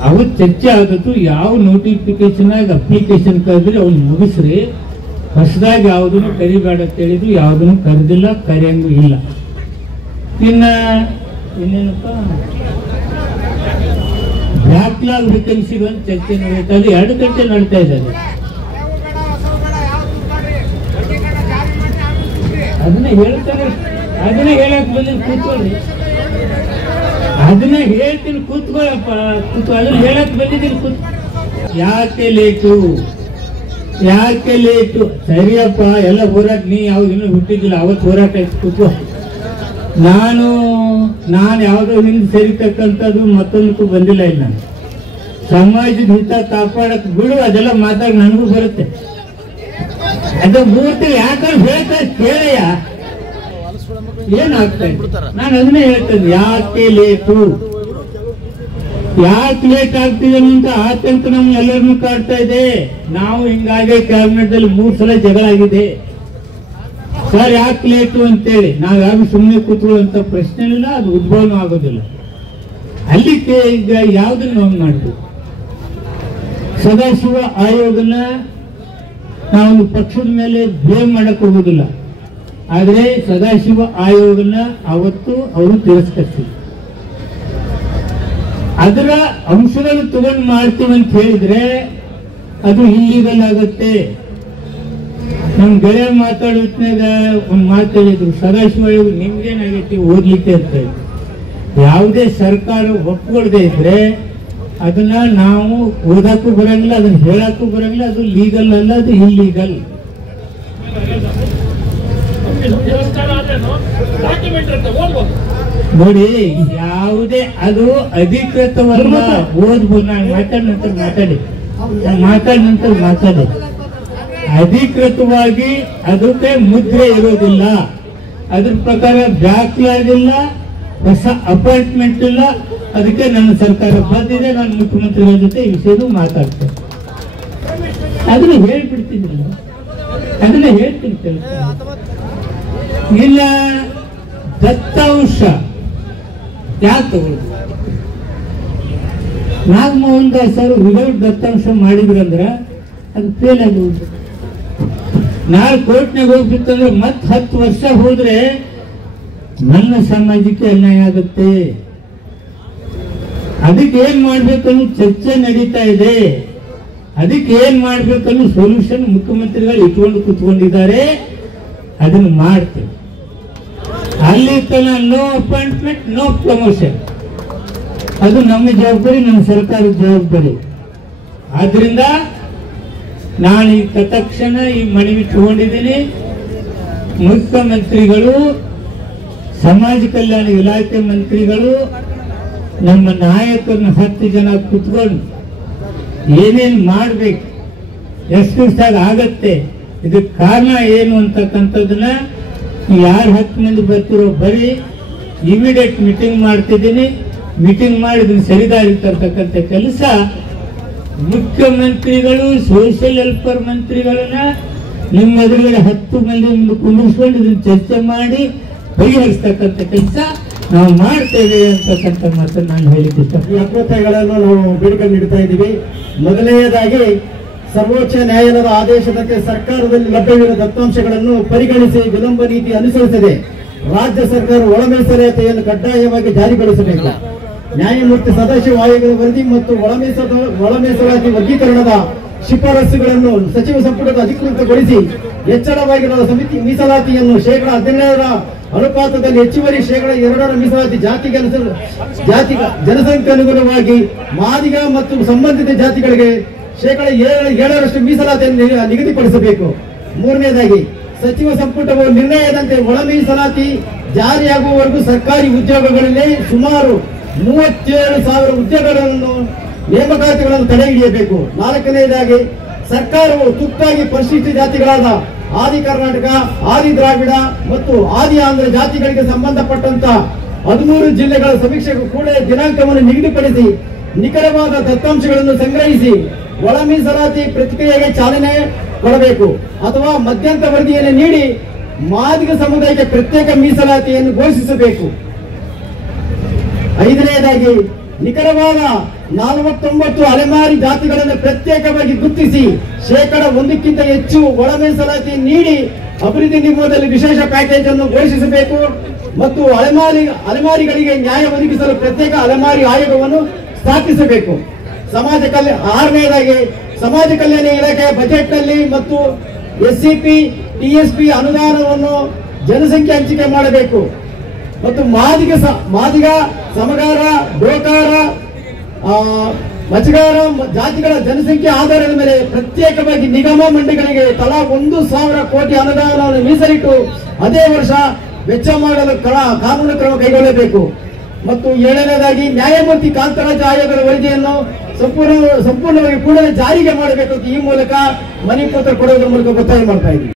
ಅವತ್ತು ಚರ್ಚೆ ಆದದ್ದು. ಯಾವ ನೋಟಿಫಿಕೇಶನ್ ಆಗಿ ಅಪ್ಲಿಕೇಶನ್ ಕರೆದ್ರೆ ಅವ್ನು ಮುಗಿಸ್ರಿ, ಹೊಸದಾಗಿ ಯಾವುದನ್ನು ಕರಿಬೇಡ ಅಂತ ಹೇಳಿದ್ರು. ಯಾವುದನ್ನು ಕರೆದಿಲ್ಲ, ಕರೆಯಂಗೂ ಇಲ್ಲ. ಇನ್ನೇನಪ್ಪ ಬ್ಯಾಕ್ಲಾಗ್ ವೇಕೆನ್ಸಿ ಒಂದು ಚರ್ಚೆ ನಡೀತಾ ಇದೆ. 2 ಗಂಟೆ ನಡೀತಾ ಇದ್ದಾರೆ. ಅದನ್ನ ಹೇಳ್ತಾರೆ, ಅದನ್ನ ಹೇಳಕ್ ಬಂದ್ರೆ ಕೂತ್ಕೊಳ್ಳಿ. ಅದನ್ನ ಹೇಳ್ತೀನಿ, ಕೂತ್ಕೊಳ್ಳಪ್ಪ, ಅದನ್ನ ಹೇಳಕ್ ಬಂದಿದ್ದೀನಿ. ಯಾಕೆ ಲೇಟು ಸರಿಯಪ್ಪ, ಎಲ್ಲ ಹೋರಾಟ, ನೀ ಯಾವ್ದು ಇನ್ನೂ ಹುಟ್ಟಿದ್ದಿಲ್ಲ, ಅವತ್ತು ಹೋರಾಟ ಆಯ್ತು, ಕೂತ್ಕೋ. ನಾನು ಯಾವುದೋ ಹಿಂದೆ ಸೇರಿತಕ್ಕಂಥದ್ದು ಮತ್ತೊಂದಕ್ಕೂ ಬಂದಿಲ್ಲ. ಇಲ್ಲ, ನಾನು ಸಮಾಜದ ಹಿತ ಕಾಪಾಡಕ್ ಬಿಡು, ಅದೆಲ್ಲ ಮಾತಾಡಿ ನನಗೂ ಬರುತ್ತೆ. ಅದು ಮೂರ್ತಿ ಯಾಕಂದ್ರೆ ಹೇಳ್ತಾರೆ ಕೇಳಯ್ಯ, ಏನಾಗ್ತಾ ಇದೆ. ನಾನು ಅದನ್ನೇ ಹೇಳ್ತೇನೆ, ಯಾಕೆ ಲೇಟ್ ಆಗ್ತಿದೆ ಅಂತ ಆತಂಕ ನಮ್ಗೆ ಎಲ್ಲರನ್ನೂ ಕಾಡ್ತಾ ಇದೆ. ನಾವು ಹಿಂಗಾಗಿ ಕ್ಯಾಬಿನೆಟ್ ಅಲ್ಲಿ 3 ಸಲ ಜಗಳ ಆಗಿದೆ. ಸರ್ ಯಾಕೆ ಲೇಟು ಅಂತೇಳಿ ನಾವು ಯಾರು ಸುಮ್ಮನೆ ಕೂತ್ಕೊಳ್ಳುವಂತ ಪ್ರಶ್ನೆ ಇಲ್ಲ, ಅದು ಉದ್ಭವನೂ ಆಗೋದಿಲ್ಲ. ಅಲ್ಲಿ ಈಗ ಯಾವ್ದನ್ನ ನಾವು ಮಾಡ್ತೀವಿ, ಸದಾಶಿವ ಆಯೋಗನ ನಾವು ಪಕ್ಷದ ಮೇಲೆ ಬ್ಲೇಮ್ ಮಾಡಕ್ ಹೋಗೋದಿಲ್ಲ. ಆದ್ರೆ ಸದಾಶಿವ ಆಯೋಗನ ಅವತ್ತು ಅವರು ತಿರಸ್ಕರಿಸಿದ್ರು. ಅದರ ಅಂಶಗಳನ್ನು ತಗೊಂಡು ಮಾಡ್ತೀವಿ ಅಂತ ಹೇಳಿದ್ರೆ ಅದು ಇಲ್ಲೀಗಲ್ ಆಗುತ್ತೆ. ನಮ್ ಗೆಳೆಯ ಮಾತಾಡೋದ್ನಾಗ ಒಂದು ಮಾತು ಹೇಳಿದ್ರು, ಸದಾಶಿವ ಆಯೋಗ ನಿಮ್ಗೇನಾಗೈತಿ ಓದ್ಲಿಕ್ಕೆ ಅಂತ ಹೇಳಿ. ಯಾವುದೇ ಸರ್ಕಾರ ಒಪ್ಕೊಳ್ದೆ ಇದ್ರೆ ಅದನ್ನ ನಾವು ಓದಕ್ಕೂ ಬರಂಗಿಲ್ಲ, ಅದನ್ನ ಹೇಳಕ್ಕೂ ಬರಂಗಿಲ್ಲ. ಅದು ಲೀಗಲ್ ಅಲ್ಲ, ಅದು ಇಲ್ಲೀಗಲ್. ನೋಡಿ, ಯಾವುದೇ ಅದು ಅಧಿಕೃತವಲ್ಲ. ಓದ್ಬೋದು, ನಾನು ಮಾತಾಡಿ ನಂತರ ಅಧಿಕೃತವಾಗಿ ಅದಕ್ಕೆ ಮುದ್ರೆ ಇರೋದಿಲ್ಲ. ಅದ್ರ ಪ್ರಕಾರ ಬ್ಯಾಕ್ಲಾಗ್ ಇಲ್ಲ, ಹೊಸ ಅಪಾಯಿಂಟ್ಮೆಂಟ್ ಇಲ್ಲ. ಅದಕ್ಕೆ ನನ್ನ ಸರ್ಕಾರ ಬಂದಿದೆ, ನಾನು ಮುಖ್ಯಮಂತ್ರಿಗಳ ಜೊತೆ ಈ ವಿಷಯನೂ ಮಾತಾಡ್ತೇನೆ. ಅದನ್ನ ಹೇಳ್ಬಿಡ್ತಿದ್ರಲ್ಲ, ಅದನ್ನ ಹೇಳ್ತೀನಿ. ಇಲ್ಲ, ದತ್ತಾಂಶ ಯಾಕೆ ತಗೊಳ್ಳಿ, ನಾಗಮೋಹನ್ ದಾಸ್ ಅವರು ವಿದೌಟ್ ದತ್ತಾಂಶ ಮಾಡಿದ್ರಂದ್ರ ಅದು ಫೇಲ್ ಆಗಿ ನಾಳೆ ಕೋರ್ಟ್ನಾಗ ಹೋಗ್ಬಿತ್ತಂದ್ರೆ ಮತ್ತೆ 10 ವರ್ಷ ಹೋದ್ರೆ ನನ್ನ ಸಮಾಜಕ್ಕೆ ಅನ್ಯಾಯ ಆಗುತ್ತೆ. ಅದಕ್ಕೆ ಏನ್ ಮಾಡ್ಬೇಕನ್ನೋ ಚರ್ಚೆ ನಡೀತಾ ಇದೆ. ಅದಕ್ಕೆ ಏನ್ ಮಾಡ್ಬೇಕನ್ನೋ ಸೊಲ್ಯೂಷನ್ ಮುಖ್ಯಮಂತ್ರಿಗಳು ಇಟ್ಕೊಂಡು ಕೂತ್ಕೊಂಡಿದ್ದಾರೆ. ಅದನ್ನು ಮಾಡ್ತೇವೆ. ಅಲ್ಲಿ ತನಕ ನೋ ಅಪಾಯಿಂಟ್ಮೆಂಟ್, ನೋ ಪ್ರಮೋಷನ್. ಅದು ನಮ್ಮ ಜವಾಬ್ದಾರಿ, ನಮ್ಮ ಸರ್ಕಾರದ ಜವಾಬ್ದಾರಿ. ಆದ್ರಿಂದ ನಾನು ಈ ತಕ್ಷಣ ಈ ಮನವಿ ತಗೊಂಡಿದ್ದೀನಿ. ಮುಖ್ಯಮಂತ್ರಿಗಳು, ಸಮಾಜ ಕಲ್ಯಾಣ ಇಲಾಖೆ ಮಂತ್ರಿಗಳು, ನಮ್ಮ ನಾಯಕರನ್ನ 10 ಜನ ಕುತ್ಕೊಂಡು ಏನೇನು ಮಾಡ್ಬೇಕು, ಎಷ್ಟು ದಿವಸ ಆಗತ್ತೆ, ಇದಕ್ಕೆ ಕಾರಣ ಏನು ಅಂತಕ್ಕಂಥದ್ದನ್ನ ಯಾರು 10 ಮಂದಿ ಬರ್ತಿರೋ ಬರೀ ಇಮಿಡಿಯೇಟ್ ಮೀಟಿಂಗ್ ಮಾಡ್ತಿದ್ದೀನಿ. ಮೀಟಿಂಗ್ ಮಾಡಿ ಇದನ್ನ ಸರಿದಾರಿ ತರ್ತಕ್ಕಂಥ ಕೆಲಸ ಮುಖ್ಯಮಂತ್ರಿಗಳು, ಸೋಷಿಯಲ್ ವೆಲ್ಫೇರ್ ಮಂತ್ರಿಗಳನ್ನ ನಿಮ್ಮ ಎದುರುಗಡೆ 10 ಮಂದಿ ಮುಂದೆ ಕುಂದಿಸ್ಕೊಂಡು ಇದನ್ನ ಚರ್ಚೆ ಮಾಡಿ ಬಗೆಹರಿಸ್ತಕ್ಕಂಥ ಕೆಲಸ ನಾವು ಮಾಡ್ತೇವೆ ಅಂತಕ್ಕಂಥ ಮಾತನ್ನು ನಾನು ಹೇಳಿಕ್ಕೆ ಇಷ್ಟಪಡ್ತೀನಿ. ಅಭ್ಯರ್ಥಿಗಳನ್ನು ನಾವು ಬೇಡಿಕೆ ನೀಡ್ತಾ ಇದ್ದೀವಿ. ಮೊದಲನೆಯದಾಗಿ ಸರ್ವೋಚ್ಚ ನ್ಯಾಯಾಲಯದ ಆದೇಶದಂತೆ ಸರ್ಕಾರದಲ್ಲಿ ಲಭ್ಯವಿರುವ ದತ್ತಾಂಶಗಳನ್ನು ಪರಿಗಣಿಸಿ ವಿಳಂಬ ನೀತಿ ಅನುಸರಿಸದೆ ರಾಜ್ಯ ಸರ್ಕಾರ ಒಳ ಮೀಸಲಾತಿಯನ್ನು ಕಡ್ಡಾಯವಾಗಿ ಜಾರಿಗೊಳಿಸಬೇಕು. ನ್ಯಾಯಮೂರ್ತಿ ಸದಾಶಿವ ಆಯೋಗದ ವರದಿ ಮತ್ತು ಒಳ ಮೀಸಲಾತಿ ವರ್ಗೀಕರಣದ ಶಿಫಾರಸುಗಳನ್ನು ಸಚಿವ ಸಂಪುಟದ ಅಧಿಕೃತಗೊಳಿಸಿ ಹೆಚ್ಚಳವಾಗಿರುವ ಸಮಿತಿ ಮೀಸಲಾತಿಯನ್ನು ಶೇಕಡಾ 17ರ ಅನುಪಾತದಲ್ಲಿ ಹೆಚ್ಚುವರಿ ಶೇಕಡಾ 2ರ ಮೀಸಲಾತಿ ಜಾತಿ ಜನಸಂಖ್ಯೆಯನುಗುಣವಾಗಿ ಮಾದಿಗ ಮತ್ತು ಸಂಬಂಧಿತ ಜಾತಿಗಳಿಗೆ ಶೇಕಡಾ 7ರಷ್ಟು ಮೀಸಲಾತಿಯನ್ನು ನಿಗದಿಪಡಿಸಬೇಕು. ಮೂರನೇದಾಗಿ ಸಚಿವ ಸಂಪುಟವು ನಿರ್ಣಯದಂತೆ ಒಳ ಮೀಸಲಾತಿ ಜಾರಿಯಾಗುವವರೆಗೂ ಸರ್ಕಾರಿ ಉದ್ಯೋಗಗಳಲ್ಲಿ ಸುಮಾರು 37,000 ಹುದ್ದೆಗಳನ್ನು ನೇಮಕಾತಿಗಳನ್ನು ತಡೆ ಹಿಡಿಯಬೇಕು. 4ನೇದಾಗಿ ಸರ್ಕಾರವು ತುರ್ತಾಗಿ ಪರಿಶಿಷ್ಟ ಜಾತಿಗಳಾದ ಆದಿ ಕರ್ನಾಟಕ, ಆದಿ ದ್ರಾವಿಡ ಮತ್ತು ಆದಿ ಆಂಧ್ರ ಜಾತಿಗಳಿಗೆ ಸಂಬಂಧಪಟ್ಟಂತ 13 ಜಿಲ್ಲೆಗಳ ಸಮೀಕ್ಷೆಗೂ ಕೂಡ ದಿನಾಂಕವನ್ನು ನಿಗದಿಪಡಿಸಿ ನಿಖರವಾದ ದತ್ತಾಂಶಗಳನ್ನು ಸಂಗ್ರಹಿಸಿ ಒಳ ಮೀಸಲಾತಿ ಪ್ರಕ್ರಿಯೆಗೆ ಚಾಲನೆ ಕೊಡಬೇಕು ಅಥವಾ ಮಧ್ಯಂತರ ವರದಿಯನ್ನು ನೀಡಿ ಮಾದಿಗ ಸಮುದಾಯಕ್ಕೆ ಪ್ರತ್ಯೇಕ ಮೀಸಲಾತಿಯನ್ನು ಘೋಷಿಸಬೇಕು. 5ನೇದಾಗಿ ನಿಖರವಾದ 49 ಅಲೆಮಾರಿ ಜಾತಿಗಳನ್ನು ಪ್ರತ್ಯೇಕವಾಗಿ ಗುರುತಿಸಿ ಶೇಕಡಾ 1ಕ್ಕಿಂತ ಹೆಚ್ಚು ಒಳ ಮೀಸಲಾತಿ ನೀಡಿ ಅಭಿವೃದ್ಧಿ ನಿಗಮದಲ್ಲಿ ವಿಶೇಷ ಪ್ಯಾಕೇಜ್ ಅನ್ನು ಘೋಷಿಸಬೇಕು ಮತ್ತು ಅಲೆಮಾರಿಗಳಿಗೆ ನ್ಯಾಯ ಒದಗಿಸಲು ಪ್ರತ್ಯೇಕ ಅಲೆಮಾರಿ ಆಯೋಗವನ್ನು ಸ್ಥಾಪಿಸಬೇಕು. 6ನೇದಾಗಿ ಸಮಾಜ ಕಲ್ಯಾಣ ಇಲಾಖೆಯ ಬಜೆಟ್ನಲ್ಲಿ ಮತ್ತು SCP, TSP ಅನುದಾನವನ್ನು ಜನಸಂಖ್ಯೆ ಹಂಚಿಕೆ ಮಾಡಬೇಕು ಮತ್ತು ಮಾದಿಗ ಸಮಗಾರ, ಡೋಕಾರ, ಮಚಗಾರ ಜಾತಿಗಳ ಜನಸಂಖ್ಯೆ ಆಧಾರದ ಮೇಲೆ ಪ್ರತ್ಯೇಕವಾಗಿ ನಿಗಮ ಮಂಡಳಿಗಳಿಗೆ ತಲಾ 1,000 ಕೋಟಿ ಅನುದಾನವನ್ನು ಮೀಸಲಿಟ್ಟು ಅದೇ ವರ್ಷ ವೆಚ್ಚ ಮಾಡಲು ಕಾನೂನು ಕ್ರಮ ಕೈಗೊಳ್ಳಬೇಕು. ಮತ್ತು 7ನೇದಾಗಿ ನ್ಯಾಯಮೂರ್ತಿ ಕಾಂತರಾಜ್ ಆಯೋಗದ ವರದಿಯನ್ನು ಸಂಪೂರ್ಣವಾಗಿ ಕೂಡಲೇ ಜಾರಿಗೆ ಮಾಡಬೇಕು. ಈ ಮೂಲಕ ಮನವಿ ಪತ್ರ ಕೊಡುವುದರ ಮೂಲಕ ಒತ್ತಾಯ ಮಾಡ್ತಾ ಇದ್ದೀವಿ.